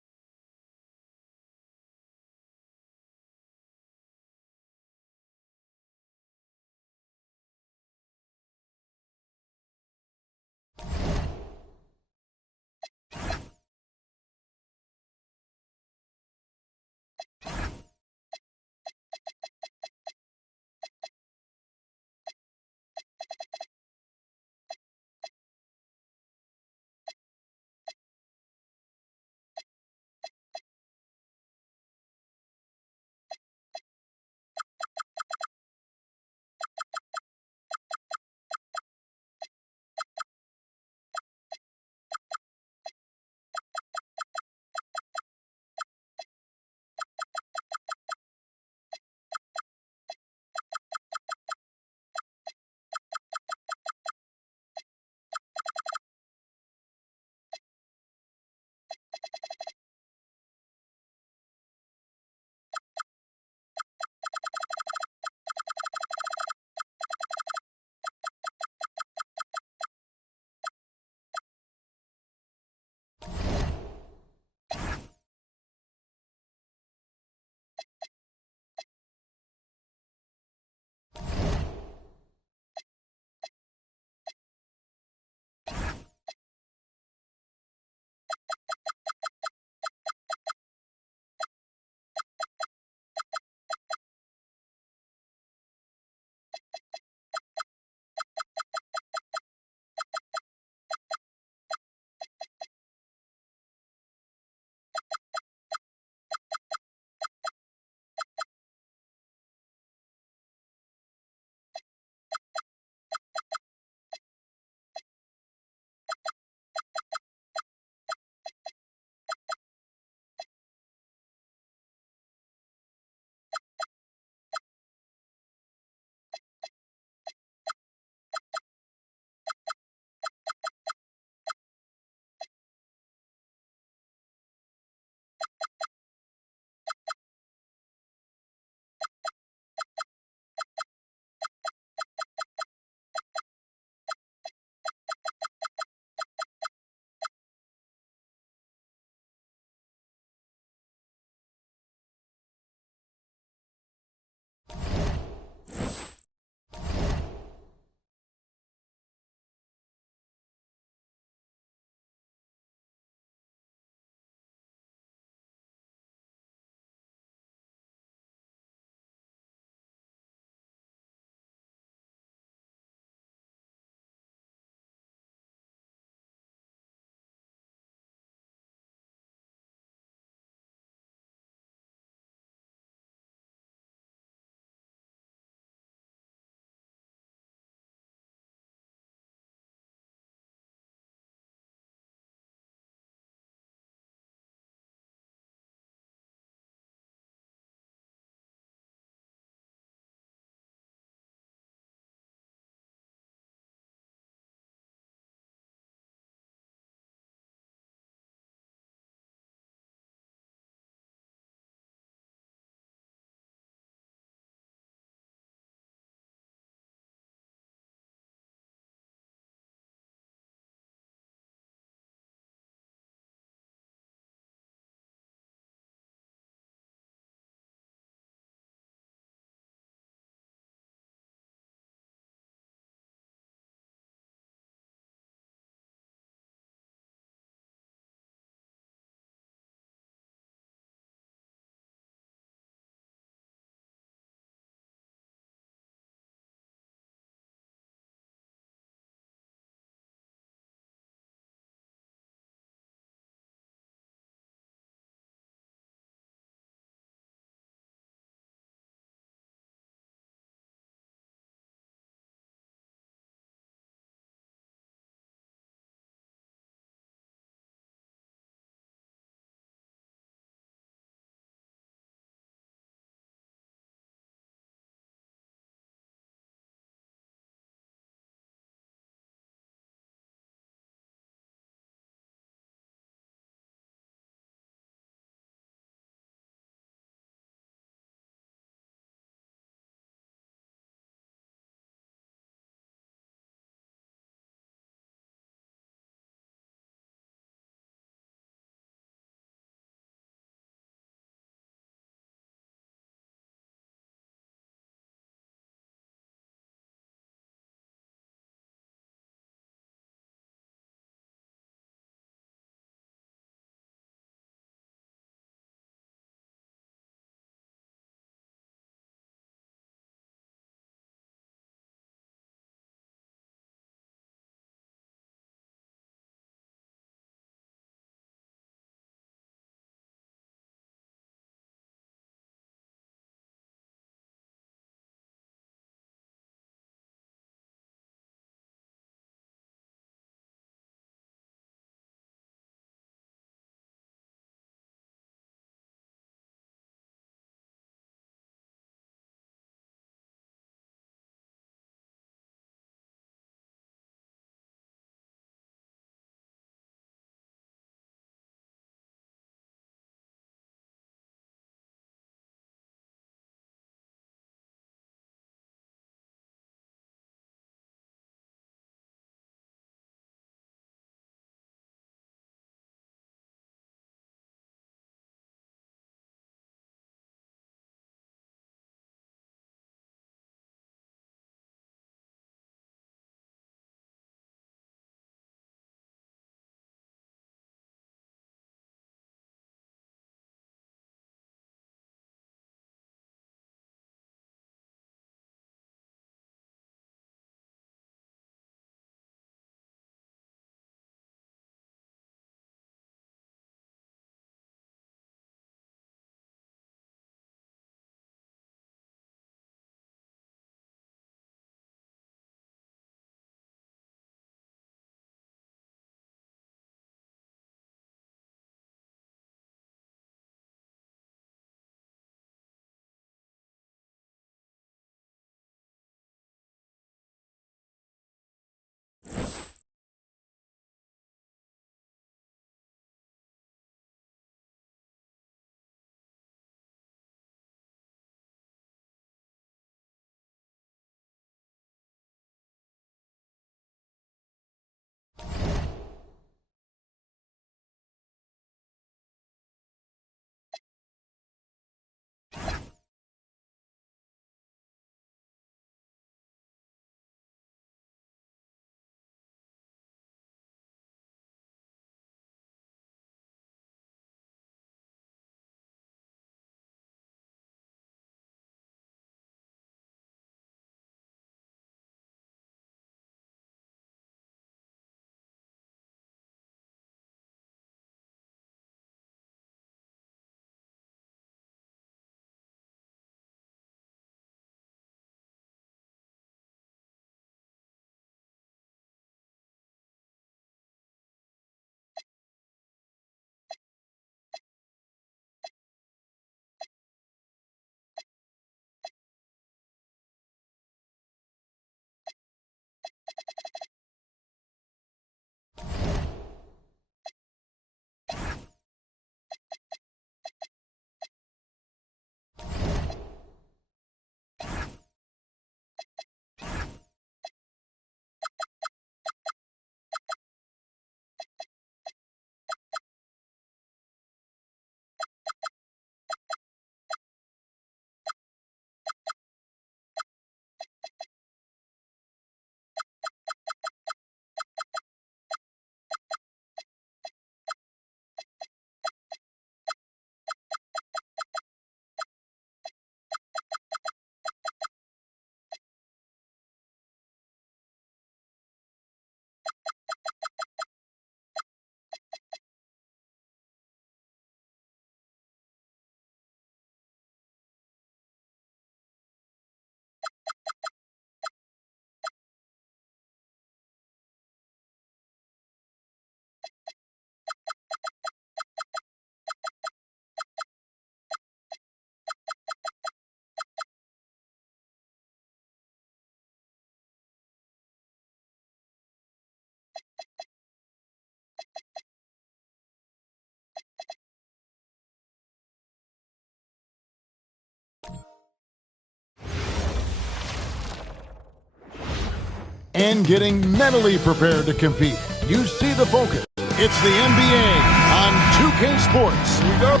and getting mentally prepared to compete. You see the focus. It's the NBA on 2K Sports. Here we go.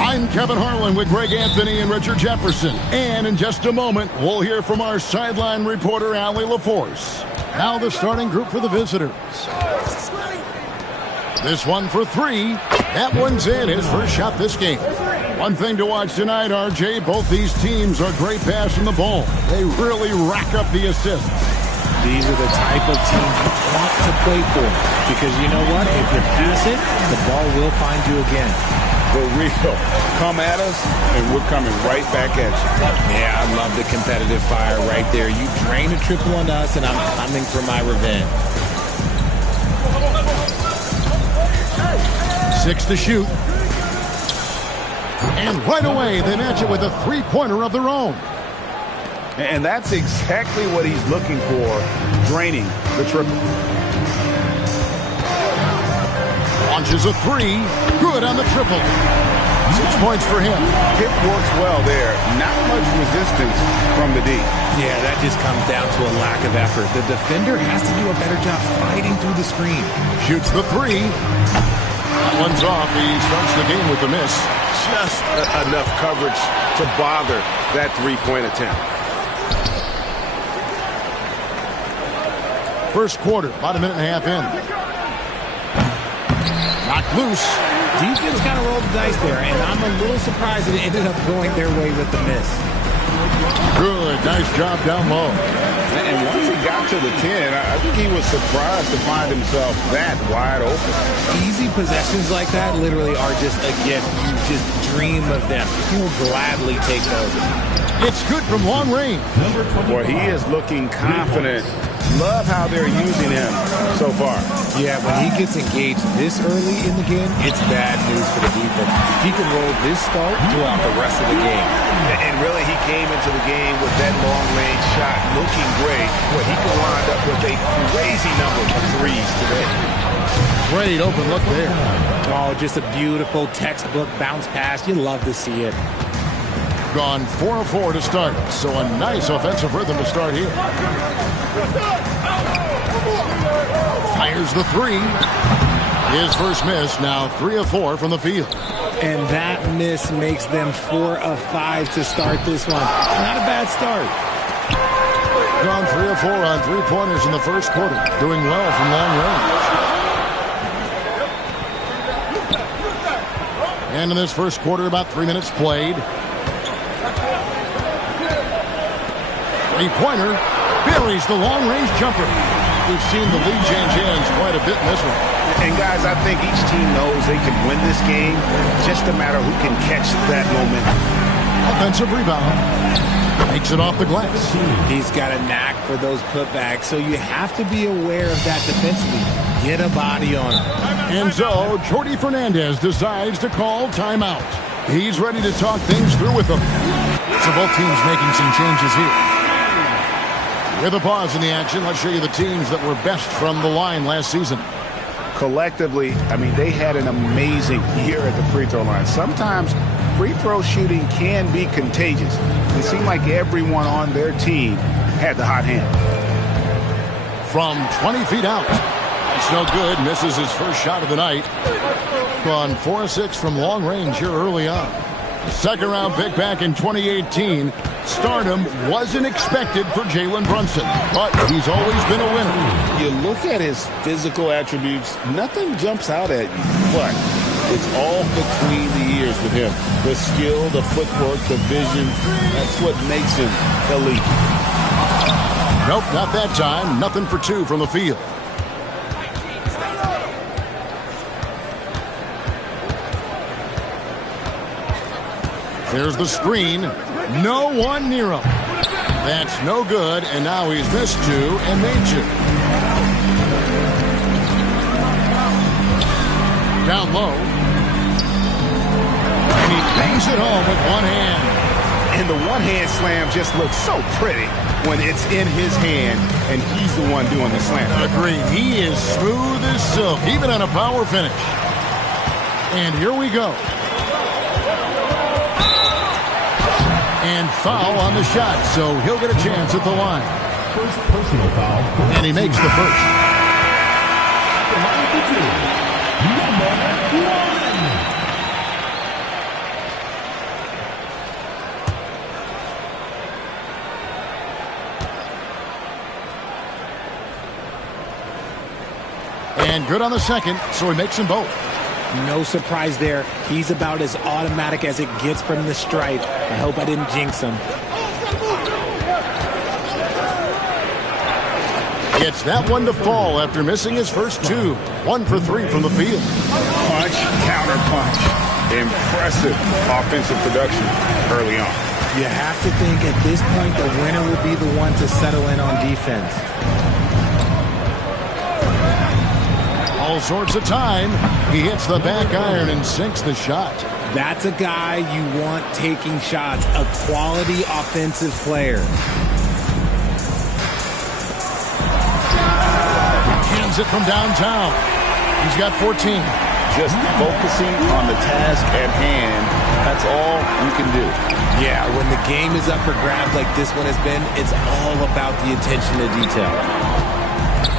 I'm Kevin Harlan with Greg Anthony and Richard Jefferson. And in just a moment, we'll hear from our sideline reporter, Allie LaForce. Now the starting group for the visitors. This one for three. That one's in. His first shot this game. One thing to watch tonight, RJ, both these teams are great passing the ball. They really rack up the assists. These are the type of teams you want to play for. Because you know what? If you pass it, the ball will find you again. For real. Come at us, and we're coming right back at you. Yeah, I love the competitive fire right there. You drain a triple on us, and I'm coming for my revenge. 6 to shoot. And right away, they match it with a three-pointer of their own. And that's exactly what he's looking for, draining the triple. Launches a three. Good on the triple. 6 points for him. It works well there. Not much resistance from the D. Yeah, that just comes down to a lack of effort. The defender has to do a better job fighting through the screen. Shoots the three. That one's off. He starts the game with a miss. Just enough coverage to bother that three-point attempt. First quarter, about a minute and a half in. Knocked loose. Defense kind of rolled the dice there, and I'm a little surprised that it ended up going their way with the miss. Good, nice job down low. And once he got to the 10, I think he was surprised to find himself that wide open. Easy possessions like that literally are just a gift. You just dream of them. He will gladly take those. It's good from long range. Boy, he is looking confident. Love how they're using him so far. Yeah, when he gets engaged this early in the game, it's bad news for the defense. He can roll this start throughout the rest of the game. And really, he came into the game with that long-range shot looking great. But he can wind up with a crazy number of threes today. Great open look there. Oh, just a beautiful textbook bounce pass. You love to see it. Gone 4 of 4 to start. So a nice offensive rhythm to start here. Fires the three. His first miss, now 3 of 4 from the field. And that miss makes them 4 of 5 to start this one. Not a bad start. Gone 3 of 4 on three-pointers in the first quarter. Doing well from long range. And in this first quarter, about 3 minutes played. Three-pointer buries the long-range jumper. We've seen the lead change hands quite a bit in this one. And guys, I think each team knows they can win this game. Just a matter who can catch that momentum. Offensive rebound. Makes it off the glass. He's got a knack for those putbacks, so you have to be aware of that defensively. Get a body on him. And so, Jordi Fernandez decides to call timeout. He's ready to talk things through with them. So both teams making some changes here. With a pause in the action, let's show you the teams that were best from the line last season. Collectively, I mean, they had an amazing year at the free throw line. Sometimes free throw shooting can be contagious. It seemed like everyone on their team had the hot hand. From 20 feet out. That's no good. Misses his first shot of the night. Gone 4 of 6 from long range here early on. Second round pick back in 2018. Stardom wasn't expected for Jalen Brunson, but he's always been a winner. You look at his physical attributes, nothing jumps out at you, but it's all between the ears with him. The skill, the footwork, the vision, that's what makes him elite. Nope, not that time. Nothing for 2 from the field. There's the screen. No one near him. That's no good, and now he's missed 2 and made 2. Down low. And he bangs it home with one hand. And the one-hand slam just looks so pretty when it's in his hand, and he's the one doing the slam. Agreed. He is smooth as silk, even on a power finish. And here we go. And foul on the shot, so he'll get a chance at the line. First personal foul. And he makes the first. And good on the second, so he makes them both. No surprise there. He's about as automatic as it gets from the stripe. I hope I didn't jinx him. Gets that one to fall after missing his first two. 1 for 3 from the field. Punch, counter punch. Impressive offensive production early on. You have to think at this point the winner will be the one to settle in on defense. All sorts of time. He hits the back iron and sinks the shot. That's a guy you want taking shots, a quality offensive player. Hands it from downtown. He's got 14. Just focusing on the task at hand, that's all you can do. Yeah, when the game is up for grabs like this one has been, it's all about the attention to detail.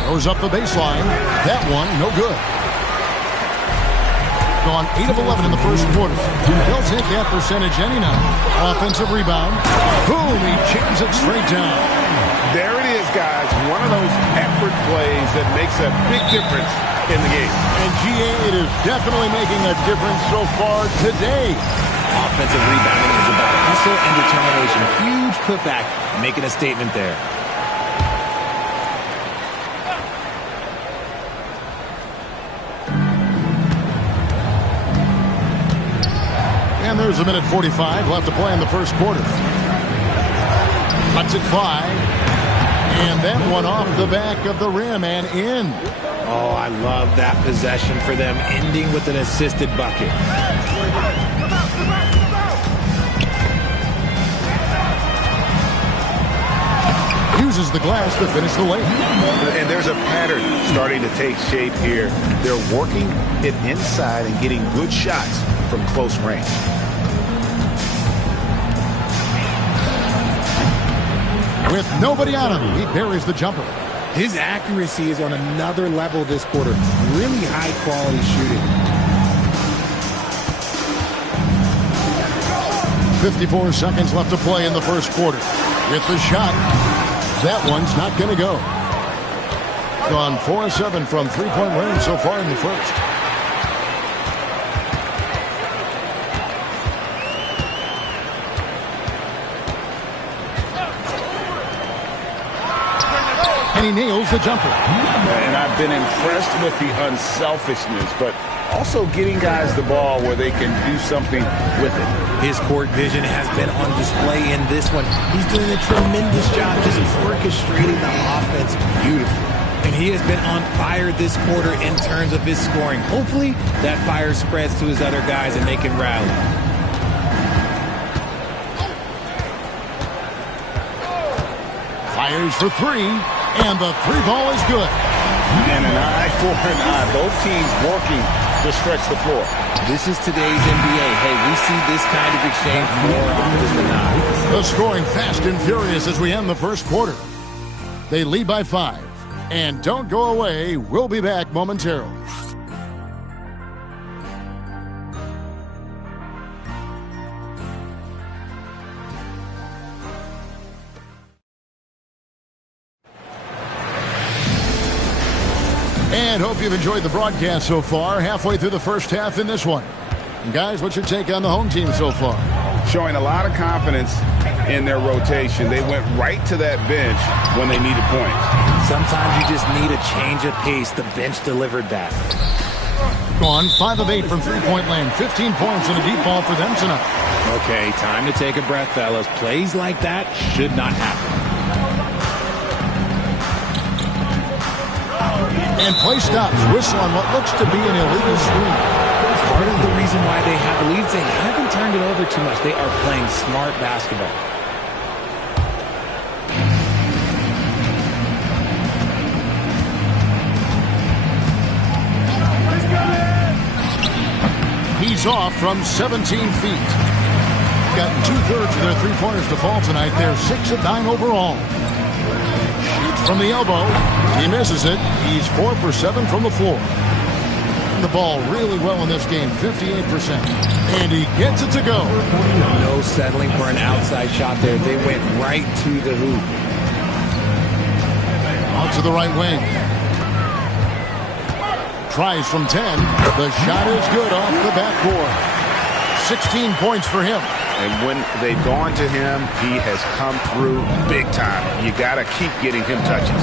Goes up the baseline. That one, no good. Gone 8 of 11 in the first quarter. They'll take that percentage any night. Offensive rebound. Boom, he jams it straight down. There it is, guys. One of those effort plays that makes a big difference in the game. And GA, it is definitely making a difference so far today. Offensive rebounding is about hustle and determination. Huge putback, making a statement there. And there's a minute 45 left to play in the first quarter. Lets it fly. And that one off the back of the rim and in. Oh, I love that possession for them, ending with an assisted bucket. Uses the glass to finish the layup. And there's a pattern starting to take shape here. They're working it inside and getting good shots from close range. With nobody on him, he buries the jumper. His accuracy is on another level this quarter. Really high quality shooting. 54 seconds left to play in the first quarter. With the shot, that one's not going to go. Gone 4 of 7 from three-point range so far in the first. And he nails the jumper. And I've been impressed with the unselfishness, but also getting guys the ball where they can do something with it. His court vision has been on display in this one. He's doing a tremendous job just orchestrating the offense beautifully. And he has been on fire this quarter in terms of his scoring. Hopefully, that fire spreads to his other guys and they can rally. Fires for 3. And the 3 ball is good. And an eye for an eye. Both teams working to stretch the floor. This is today's NBA. Hey, we see this kind of exchange more often than not. The scoring fast and furious as we end the first quarter. They lead by 5. And don't go away. We'll be back momentarily. And hope you've enjoyed the broadcast so far. Halfway through the first half in this one. And guys, what's your take on the home team so far? Showing a lot of confidence in their rotation. They went right to that bench when they needed points. Sometimes you just need a change of pace. The bench delivered that. Gone 5 of 8 from three-point land. 15 points and a deep ball for them tonight. Okay, time to take a breath, fellas. Plays like that should not happen. And play stops. Whistle on what looks to be an illegal screen. Part of the reason why they have leads, they haven't turned it over too much. They are playing smart basketball. He's off from 17 feet. Gotten 2/3 of their three-pointers to fall tonight. They're 6 of 9 overall. Shoots from the elbow. He misses it. He's 4 for 7 from the floor. The ball really well in this game, 58%. And he gets it to go. No settling for an outside shot there. They went right to the hoop. Out to the right wing. Tries from 10. The shot is good off the backboard. 16 points for him. And when they've gone to him, he has come through big time. You got to keep getting him touches.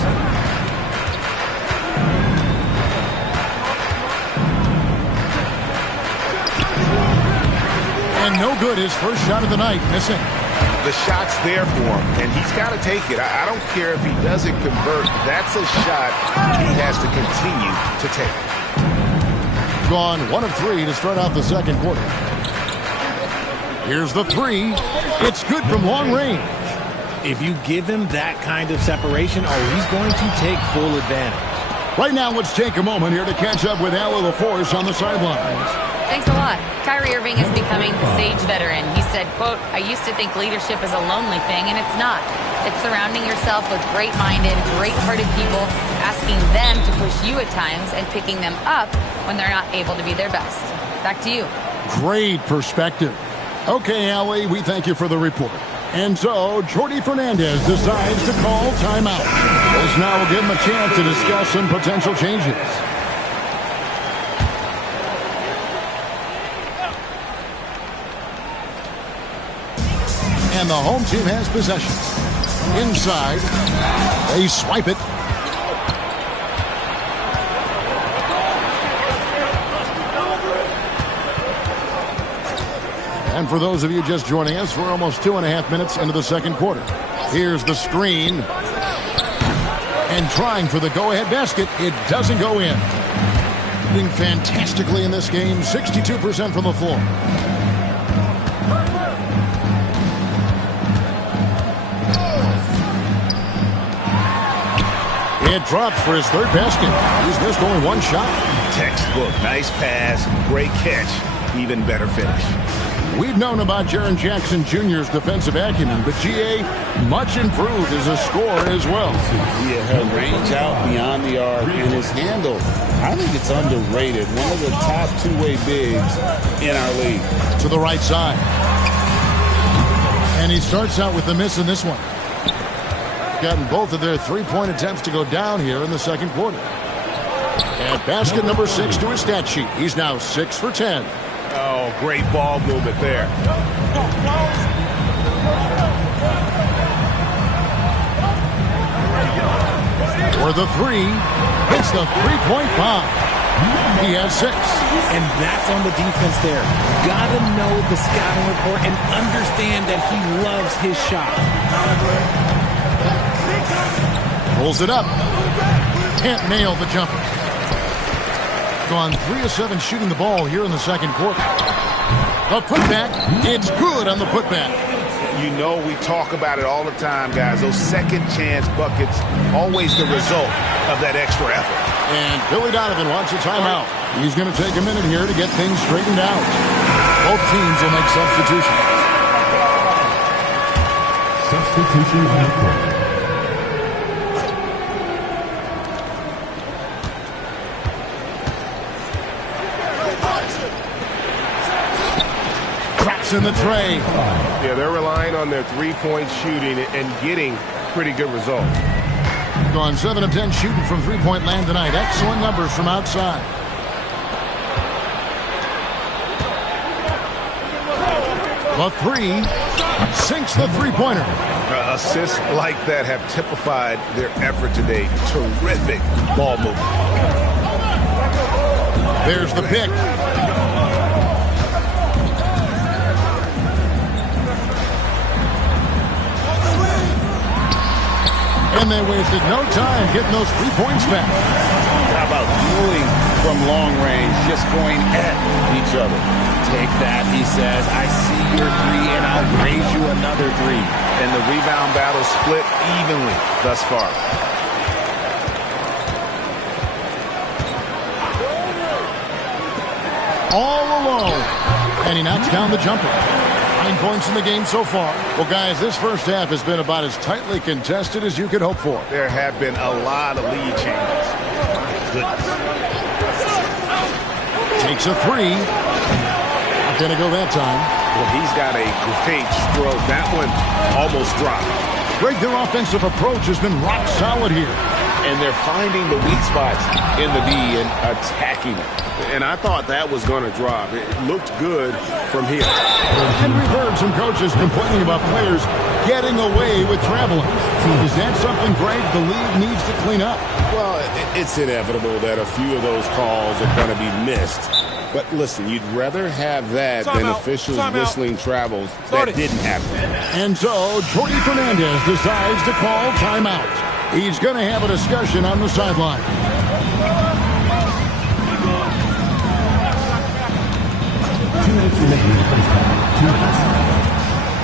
And no good, his first shot of the night, missing. The shot's there for him, and he's got to take it. I don't care if he doesn't convert. That's a shot he has to continue to take. Gone 1 of 3 to start out the second quarter. Here's the three. It's good from long range. If you give him that kind of separation, he's going to take full advantage. Right now, let's take a moment here to catch up with Al LaForce on the sidelines. Thanks a lot. Kyrie Irving is becoming the sage veteran. He said, quote, "I used to think leadership is a lonely thing, and it's not. It's surrounding yourself with great-minded, great-hearted people, asking them to push you at times and picking them up when they're not able to be their best." Back to you. Great perspective. Okay, Allie, we thank you for the report. And so, Jordi Fernandez decides to call timeout. This now will give him a chance to discuss some potential changes. And the home team has possession. Inside, they swipe it. And for those of you just joining us, we're almost 2.5 minutes into the second quarter. Here's the screen. And trying for the go-ahead basket. It doesn't go in. Doing fantastically in this game. 62% from the floor. It drops for his third basket. He's missed only one shot. Textbook. Nice pass. Great catch. Even better finish. We've known about Jaren Jackson Jr.'s defensive acumen, but G.A. much improved as a scorer as well. Yeah, her range out beyond the arc and his handle. I think it's underrated. One of the top two-way bigs in our league. To the right side. And he starts out with the miss in this one. Gotten both of their three-point attempts to go down here in the second quarter. And basket number 6 to his stat sheet. He's now 6 for 10. Oh, great ball movement there. For the three, hits the three-point bomb. He has 6. And that's on the defense there. Gotta know the scouting report and understand that he loves his shot. Pulls it up. Can't nail the jumper. Gone 3 of 7 shooting the ball here in the second quarter. The putback. It's good on the putback. You know we talk about it all the time, guys. Those second chance buckets, always the result of that extra effort. And Billy Donovan wants a timeout. He's going to take a minute here to get things straightened out. Both teams will make substitutions. Substitution on court. In the tray. Yeah, they're relying on their three-point shooting and getting pretty good results. Gone 7 of 10 shooting from three-point land tonight. Excellent numbers from outside. The three sinks the three-pointer. Assists like that have typified their effort today. Terrific ball movement. There's the pick. And they wasted no time getting those 3 points back. How about dueling from long range, just going at each other? Take that, he says. I see your 3, and I'll raise you another 3. And the rebound battle split evenly thus far. All alone. And he knocks down the jumper. Counting points in the game so far. Well, guys, this first half has been about as tightly contested as you could hope for. There have been a lot of lead changes. Goodness. Takes a three. Not going to go that time. Well, he's got a great stroke. That one almost dropped. Greg, their offensive approach has been rock solid here. And they're finding the weak spots in the D and attacking it. And I thought that was going to drop. It looked good from here. And we've heard some coaches complaining about players getting away with traveling. Is that something, Greg, the league needs to clean up? Well, it's inevitable that a few of those calls are going to be missed. But listen, you'd rather have that than officials whistling travels that didn't happen. And so, Jordy Fernandez decides to call timeout. He's going to have a discussion on the sideline.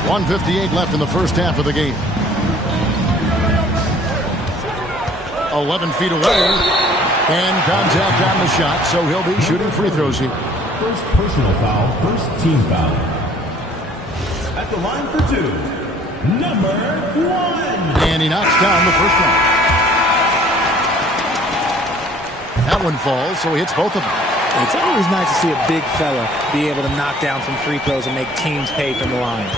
1:58 left in the first half of the game. 11 feet away. And contact on the shot, so he'll be shooting free throws here. First personal foul, first team foul. At the line for two, number 1. And he knocks down the first one. That one falls, so he hits both of them. It's always nice to see a big fella be able to knock down some free throws and make teams pay from the line.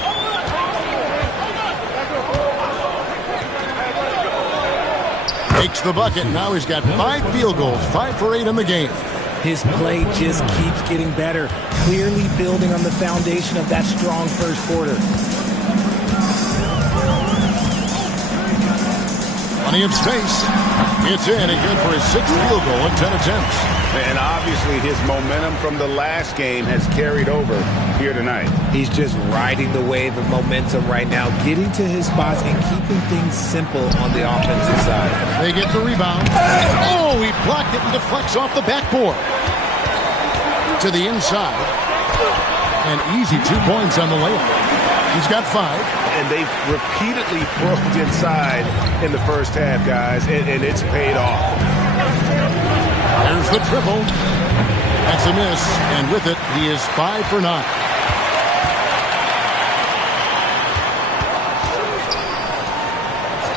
Takes the bucket. Now he's got 5 field goals, 5 for 8 in the game. His play just keeps getting better, clearly building on the foundation of that strong first quarter. Plenty of space. It's in again for his 6th field goal in 10 attempts. And obviously his momentum from the last game has carried over here tonight. He's just riding the wave of momentum right now, getting to his spots and keeping things simple on the offensive side. They get the rebound. Oh, he blocked it and deflects off the backboard. To the inside. And easy 2 points on the layup. He's got 5. And they've repeatedly probed inside in the first half, guys, and it's paid off. There's the triple. That's a miss, and with it, he is 5 for 9.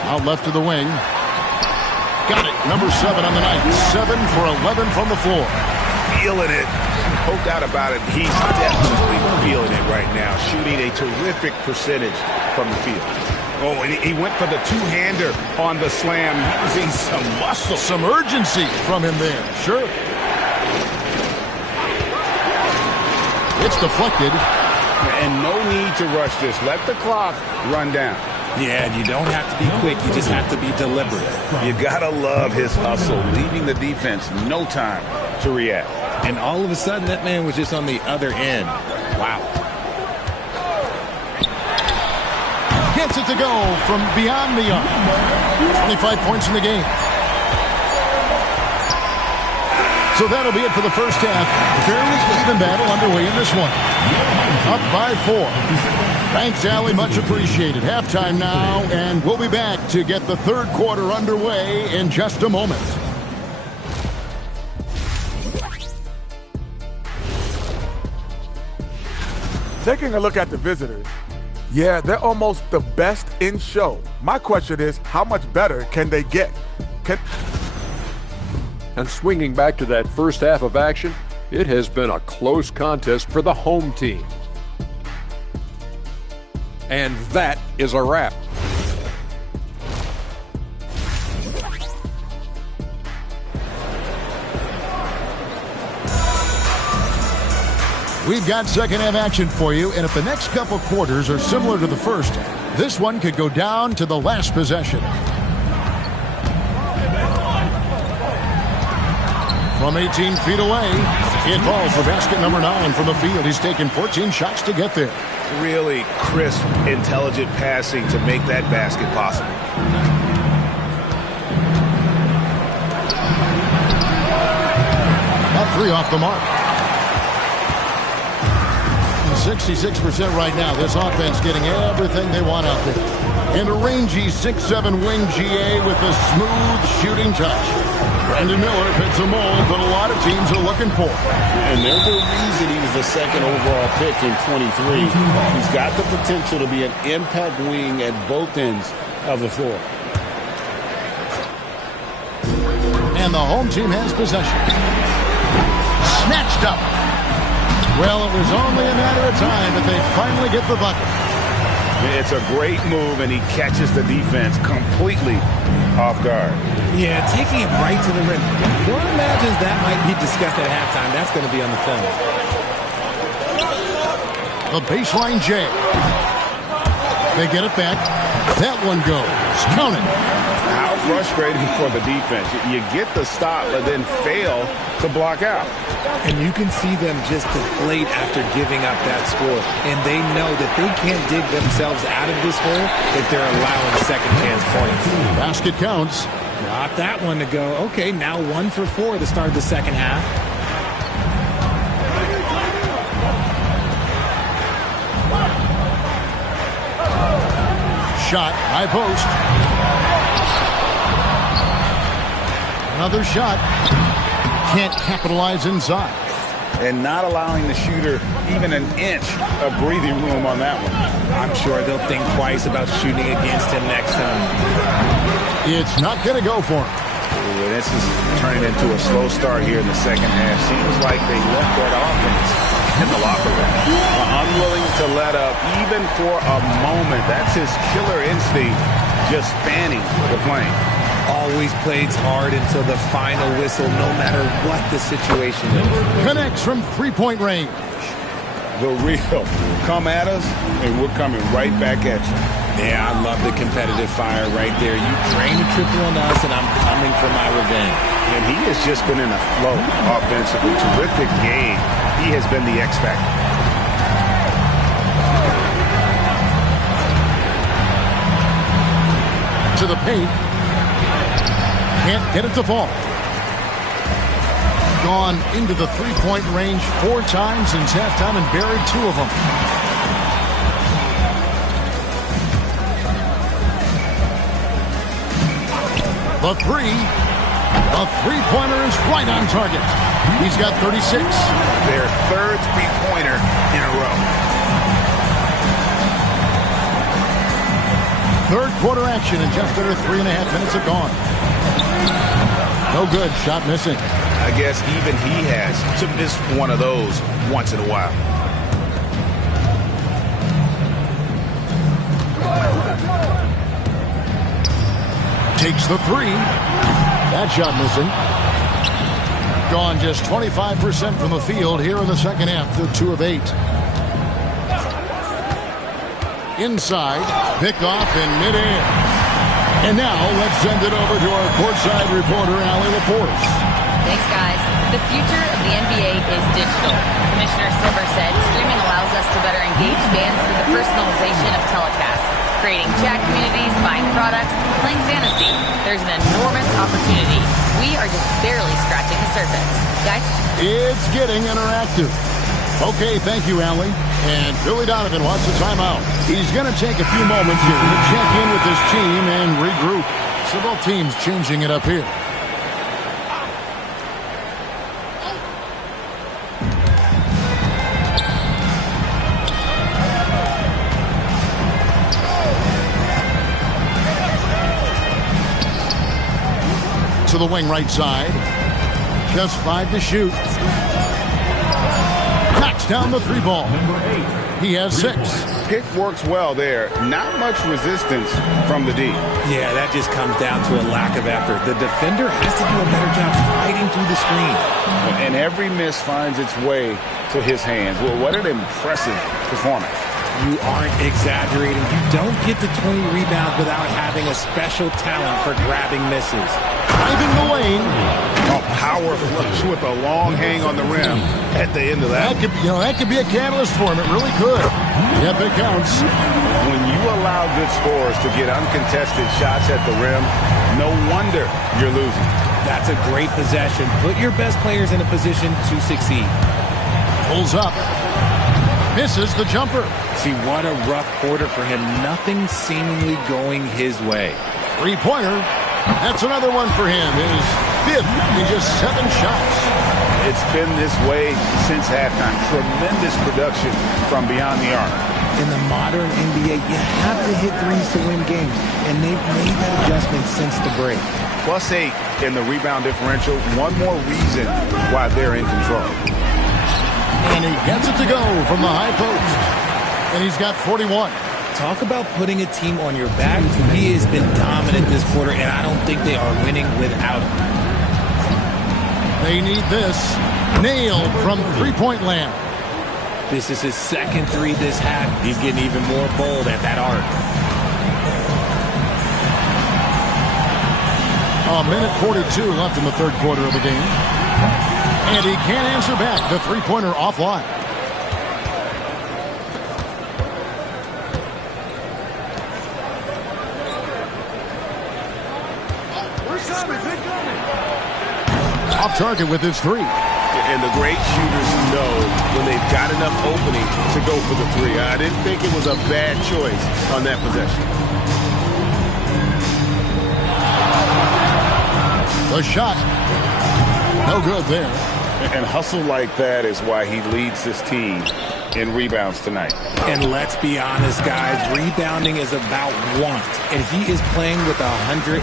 Out left to the wing. Got it. Number 7 on the night. 7 for 11 from the floor. Feeling it. No doubt about it. He's definitely feeling it right now. Shooting a terrific percentage from the field. Oh, and he went for the two-hander on the slam, using some muscle. Some urgency from him there. Sure. It's deflected. And no need to rush this. Let the clock run down. Yeah, you don't have to be quick. You just have to be deliberate. You gotta love his hustle, leaving the defense no time to react. And all of a sudden, that man was just on the other end. Wow. Gets it to go from beyond the arc. 25 points in the game. So that'll be it for the first half. Fairly even battle underway in this one. Up by 4. Thanks, Allie. Much appreciated. Halftime now, and we'll be back to get the third quarter underway in just a moment. Taking a look at the visitors, yeah, they're almost the best in show. My question is, how much better can they get? And swinging back to that first half of action, it has been a close contest for the home team. And that is a wrap. We've got second half action for you, and if the next couple quarters are similar to the first, this one could go down to the last possession. From 18 feet away, it falls for basket number 9 from the field. He's taken 14 shots to get there. Really crisp, intelligent passing to make that basket possible. About 3 off the mark. 66% right now. This offense getting everything they want out there. And a rangy 6'7" wing GA with a smooth shooting touch. Brandon Miller fits a mold that a lot of teams are looking for. And there's a reason he was the second overall pick in 23. He's got the potential to be an impact wing at both ends of the floor. And the home team has possession. Snatched up. Well, it was only a matter of time that they finally get the bucket. It's a great move, and he catches the defense completely off guard. Yeah, taking it right to the rim. One imagines that might be discussed at halftime. That's going to be on the film. The baseline J. They get it back. That one goes. Count it. How frustrating for the defense. You get the stop, but then fail to block out. And you can see them just deflate after giving up that score. And they know that they can't dig themselves out of this hole if they're allowing second chance points. Basket counts. Got that one to go. Okay, now 1 for 4 to start the second half. Shot, high post. Another shot. Can't capitalize inside. And not allowing the shooter even an inch of breathing room on that one. I'm sure they'll think twice about shooting against him next time. It's not going to go for him. Ooh, this is turning into a slow start here in the second half. Seems like they left that offense in the locker room. Unwilling to let up even for a moment. That's his killer instinct, just spanning the flame. Always plays hard until the final whistle, no matter what the situation is. Connects from three-point range. The real. Come at us, and we're coming right back at you. Yeah, I love the competitive fire right there. You drain a triple on us, and I'm coming for my revenge. And he has just been in a flow offensively. Terrific game. He has been the X factor. To the paint. Can't get it to fall. Gone into the three-point range 4 times since halftime and buried 2 of them. The three-pointer is right on target. He's got 36. Their third three-pointer in a row. Third quarter action, and just under 3.5 minutes are gone. No good. Shot missing. I guess even he has to miss one of those once in a while. Takes the 3. That shot missing. Gone just 25% from the field here in the second half. The 2 of 8. Inside, pick off in midair. And now let's send it over to our courtside reporter, Allie LaForce. Thanks, guys. The future of the NBA is digital. Commissioner Silver said streaming allows us to better engage fans through the personalization of telecasts, creating chat communities, buying products, playing fantasy. There's an enormous opportunity. We are just barely scratching the surface. Guys? It's getting interactive. Okay, thank you, Allie. And Billy Donovan wants a timeout. He's going to take a few moments here to check in with his team and regroup. So both teams changing it up here. To the wing right side. Just 5 to shoot. Knocks down the 3 ball. He has 6. Pick works well there. Not much resistance from the D. Yeah, that just comes down to a lack of effort. The defender has to do a better job fighting through the screen. And every miss finds its way to his hands. Well, what an impressive performance. You aren't exaggerating. You don't get to 20 rebounds without having a special talent for grabbing misses. Driving the lane. A power flush with a long hang on the rim at the end of that. That could be a catalyst for him. It really could. Yep, it counts. When you allow good scorers to get uncontested shots at the rim, no wonder you're losing. That's a great possession. Put your best players in a position to succeed. Pulls up. Misses the jumper. See, what a rough quarter for him. Nothing seemingly going his way. Three-pointer. That's another one for him. His fifth in just 7 shots. It's been this way since halftime. Tremendous production from beyond the arc. In the modern NBA, you have to hit threes to win games, and they've made that adjustment since the break. +8 in the rebound differential. One more reason why they're in control. And he gets it to go from the high post. And he's got 41. Talk about putting a team on your back. He has been dominant this quarter, and I don't think they are winning without him. They need this. Nailed from three-point land. This is his second three this half. He's getting even more bold at that arc. A minute 42 left in the third quarter of the game. And he can't answer back. The three-pointer offline. Off target with his three. And the great shooters know when they've got enough opening to go for the three. I didn't think it was a bad choice on that possession. The shot. No good there. And hustle like that is why he leads this team in rebounds tonight. And let's be honest, guys, rebounding is about want. And he is playing with 110%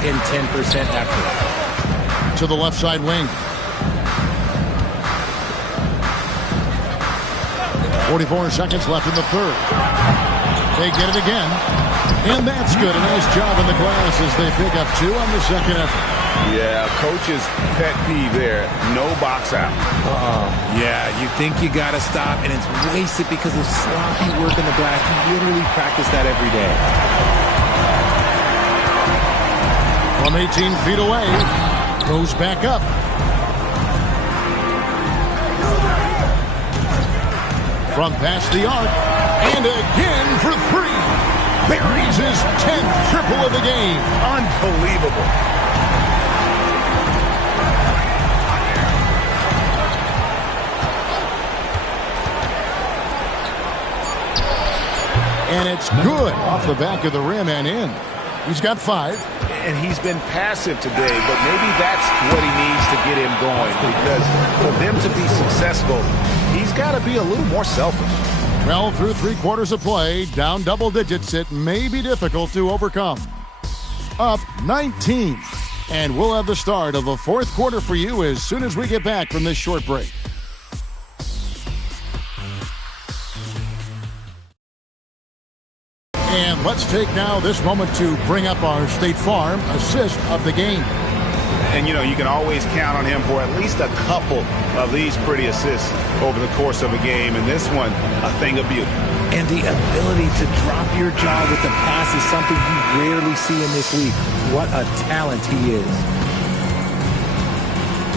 effort. To the left side wing. 44 seconds left in the third. They get it again. And that's good. A nice job in the glass as they pick up 2 on the second effort. Yeah, coach's pet peeve there. No box out. Yeah, you think you got to stop, and it's wasted because of sloppy work in the glass. You literally practice that every day. From 18 feet away, goes back up. From past the arc, and again for 3. Buries his 10th triple of the game. Unbelievable. And it's good off the back of the rim and in. He's got 5. And he's been passive today, but maybe that's what he needs to get him going, because for them to be successful, he's got to be a little more selfish. Well, through 3 quarters of play, down double digits, it may be difficult to overcome. Up 19. And we'll have the start of the fourth quarter for you as soon as we get back from this short break. And let's take now this moment to bring up our State Farm assist of the game. And, you know, you can always count on him for at least a couple of these pretty assists over the course of a game. And this one, a thing of beauty. And the ability to drop your jaw with the pass is something you rarely see in this league. What a talent he is.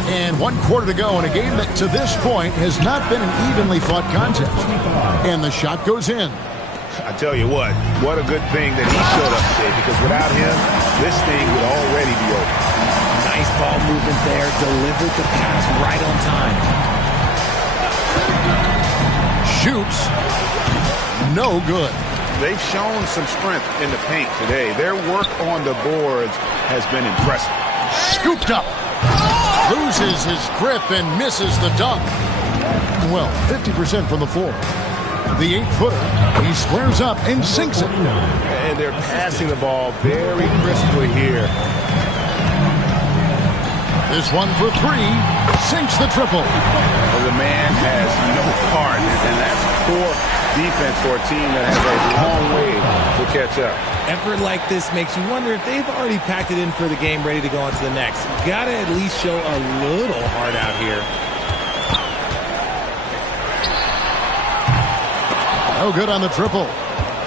And 1 quarter to go in a game that to this point has not been an evenly fought contest. And the shot goes in. I tell you what a good thing that he showed up today, because without him, this thing would already be over. Nice ball movement there, delivered the pass right on time. Shoots. No good. They've shown some strength in the paint today. Their work on the boards has been impressive. Scooped up. Loses his grip and misses the dunk. Well, 50% from the floor. The 8-footer, he squares up and sinks it. And they're passing the ball very crisply here. This one for 3, sinks the triple. Well, the man has no heart, and that's poor defense for a team that has a long way to catch up. Effort like this makes you wonder if they've already packed it in for the game, ready to go on to the next. Gotta at least show a little heart out here. No good on the triple.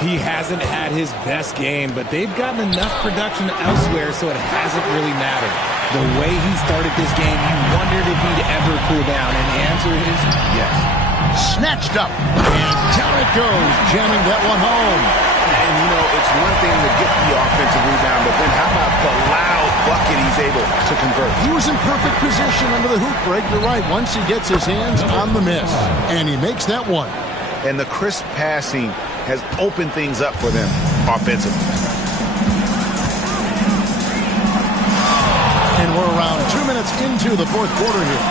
He hasn't had his best game, but they've gotten enough production elsewhere, so it hasn't really mattered. The way he started this game, you wondered if he'd ever cool down, and the answer is yes. Snatched up, and down it goes, jamming that one home. And, you know, it's one thing to get the offensive rebound, but then how about the loud bucket he's able to convert? He was in perfect position under the hoop break. You're right, once he gets his hands on the miss, and he makes that one. and the crisp passing has opened things up for them offensively. And we're around 2 minutes into the fourth quarter here.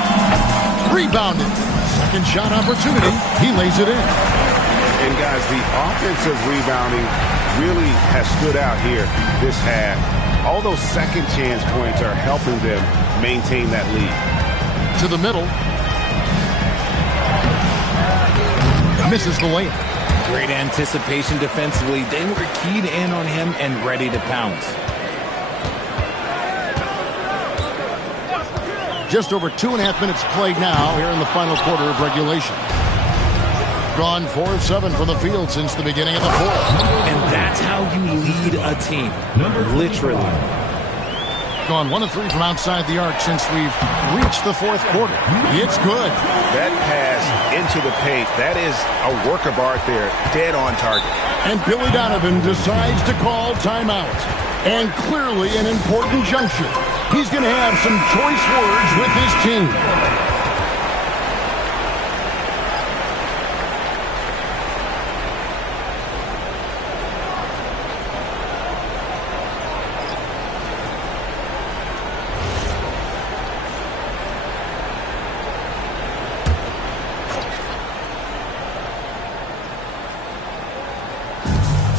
Rebounded. Second shot opportunity. He lays it in. And guys, the offensive rebounding really has stood out here this half. All those second chance points are helping them maintain that lead. To the middle. Misses the layup. Great anticipation defensively. They were keyed in on him and ready to pounce. Just over 2.5 minutes played now here in the final quarter of regulation. Gone 4 of 7 from the field since the beginning of the fourth. And that's how you lead a team. Literally. Gone 1 of 3 from outside the arc since we've reached the fourth quarter. It's good. That pass into the paint, that is a work of art there, dead on target. And Billy Donovan decides to call timeout. And clearly an important juncture. He's going to have some choice words with his team.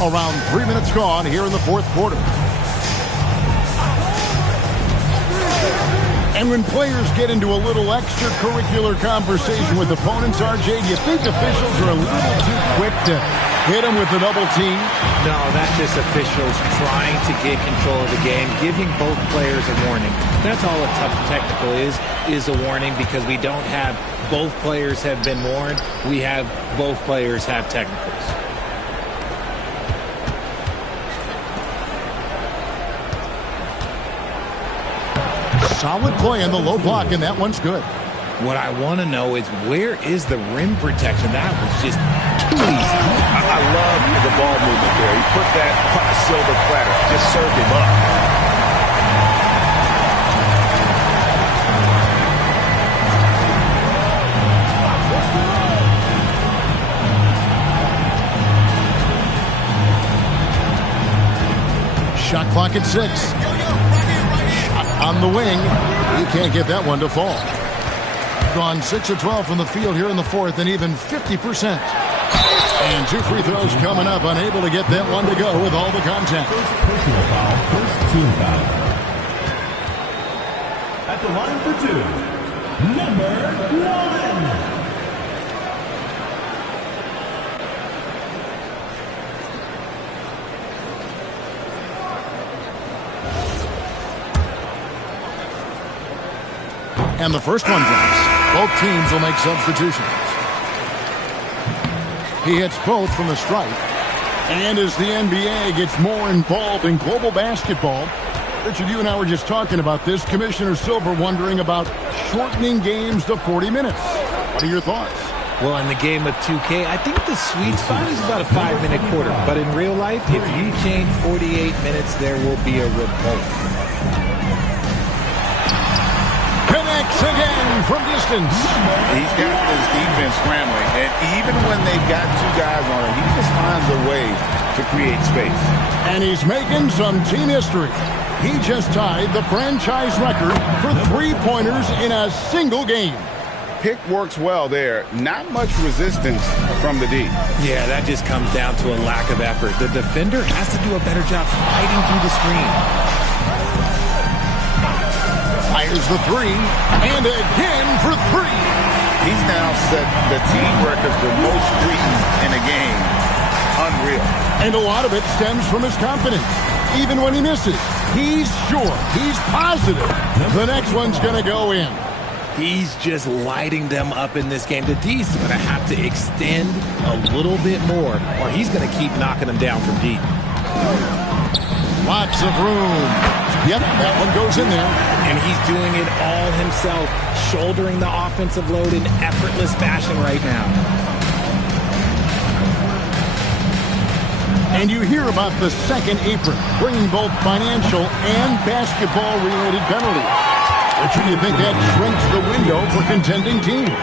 Around 3 minutes gone here in the fourth quarter. And when players get into a little extracurricular conversation with opponents, RJ, do you think officials are a little too quick to hit them with a double team? No, that's just officials trying to get control of the game, giving both players a warning. That's all a tough technical is a warning, because we don't have both players have been warned. We have both players have technicals. Solid play in the low block, and that one's good. What I want to know is, where is the rim protection? That was just too easy. I love the ball movement there. He put that on a silver platter. Just served him up. Shot clock at 6. Shot on the wing. He can't get that one to fall. Gone 6 of 12 from the field here in the fourth, and even 50%. And 2 free throws coming up, unable to get that one to go with all the contact. Personal foul, first team foul. At the line for 2, number 1. And the first one drops. Both teams will make substitutions. He hits both from the stripe. And as the NBA gets more involved in global basketball, Richard, you and I were just talking about this. Commissioner Silver wondering about shortening games to 40 minutes. What are your thoughts? Well, in the game of 2K, I think the sweet spot is about a 5-minute quarter. But in real life, if you change 48 minutes, there will be a revolt. Connects again from distance. He's got this defense scrambling, and even when they've got 2 guys on him, he just finds a way to create space. And he's making some team history. He just tied the franchise record for 3-pointers in a single game. Pick works well there. Not much resistance from the D. Yeah, that just comes down to a lack of effort. The defender has to do a better job fighting through the screen. Fires the 3, and again for 3. He's now set the team record for most threes in a game. Unreal. And a lot of it stems from his confidence. Even when he misses, he's sure, he's positive the next one's going to go in. He's just lighting them up in this game. The D's going to have to extend a little bit more, or he's going to keep knocking them down from deep. Lots of room. Yep, that one goes in there. And he's doing it all himself, shouldering the offensive load in effortless fashion right now. And you hear about the second apron, bringing both financial and basketball-related penalties. Which do you think that shrinks the window for contending teams?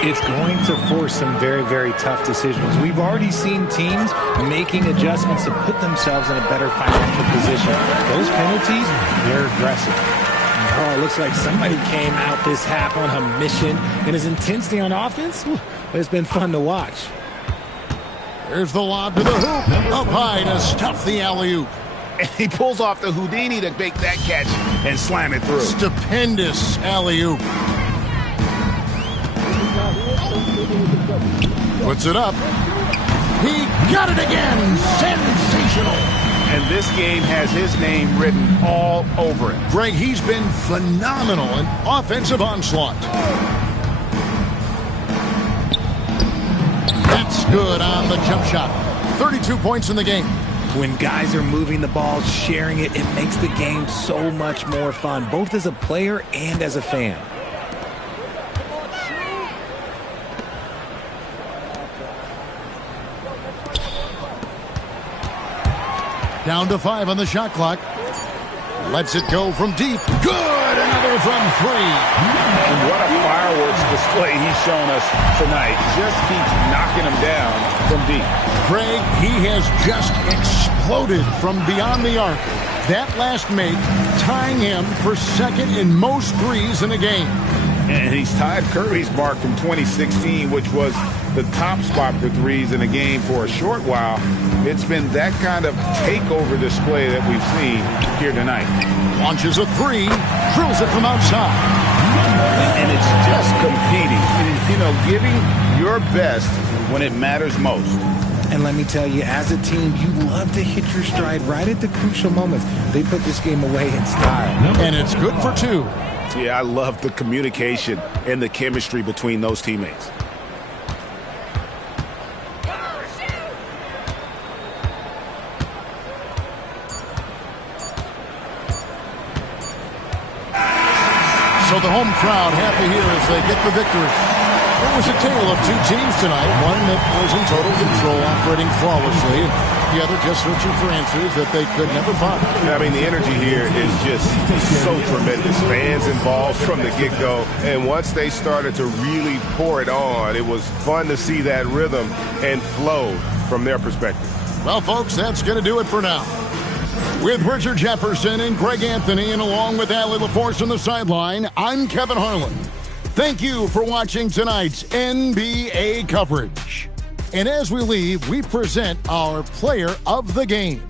It's going to force some very, very tough decisions. We've already seen teams making adjustments to put themselves in a better financial position. Those penalties, they're aggressive. Oh, it looks like somebody came out this half on a mission. And his intensity on offense, it's been fun to watch. Here's the lob to the hoop. Up high to stuff the alley-oop. And he pulls off the Houdini to make that catch and slam it through. Stupendous alley-oop. Puts it up. He got it again. Sensational. And this game has his name written all over it. Greg, he's been phenomenal in offensive onslaught. That's good on the jump shot. 32 points in the game. When guys are moving the ball, sharing it, it makes the game so much more fun, both as a player and as a fan. Down to 5 on the shot clock. Lets it go from deep. Good! Another from 3. And what a fireworks display he's shown us tonight. Just keeps knocking him down from deep. Craig, he has just exploded from beyond the arc. That last make tying him for second in most threes in a game. And he's tied Curry's mark from 2016, which was the top spot for threes in a game for a short while. It's been that kind of takeover display that we've seen here tonight. Launches a 3, drills it from outside. And it's just competing, giving your best when it matters most. And let me tell you, as a team, you love to hit your stride right at the crucial moments. They put this game away in style. And it's good for 2. Yeah, I love the communication and the chemistry between those teammates. So the home crowd happy here as they get the victory. It was a tale of 2 teams tonight. One that was in total control, operating flawlessly. The other just searching for answers that they could never find. I mean, the energy here is just so tremendous. Fans involved from the get-go. And once they started to really pour it on, it was fun to see that rhythm and flow from their perspective. Well, folks, that's going to do it for now. With Richard Jefferson and Greg Anthony, and along with Allie LaForce on the sideline, I'm Kevin Harlan. Thank you for watching tonight's NBA coverage. And as we leave, we present our player of the game.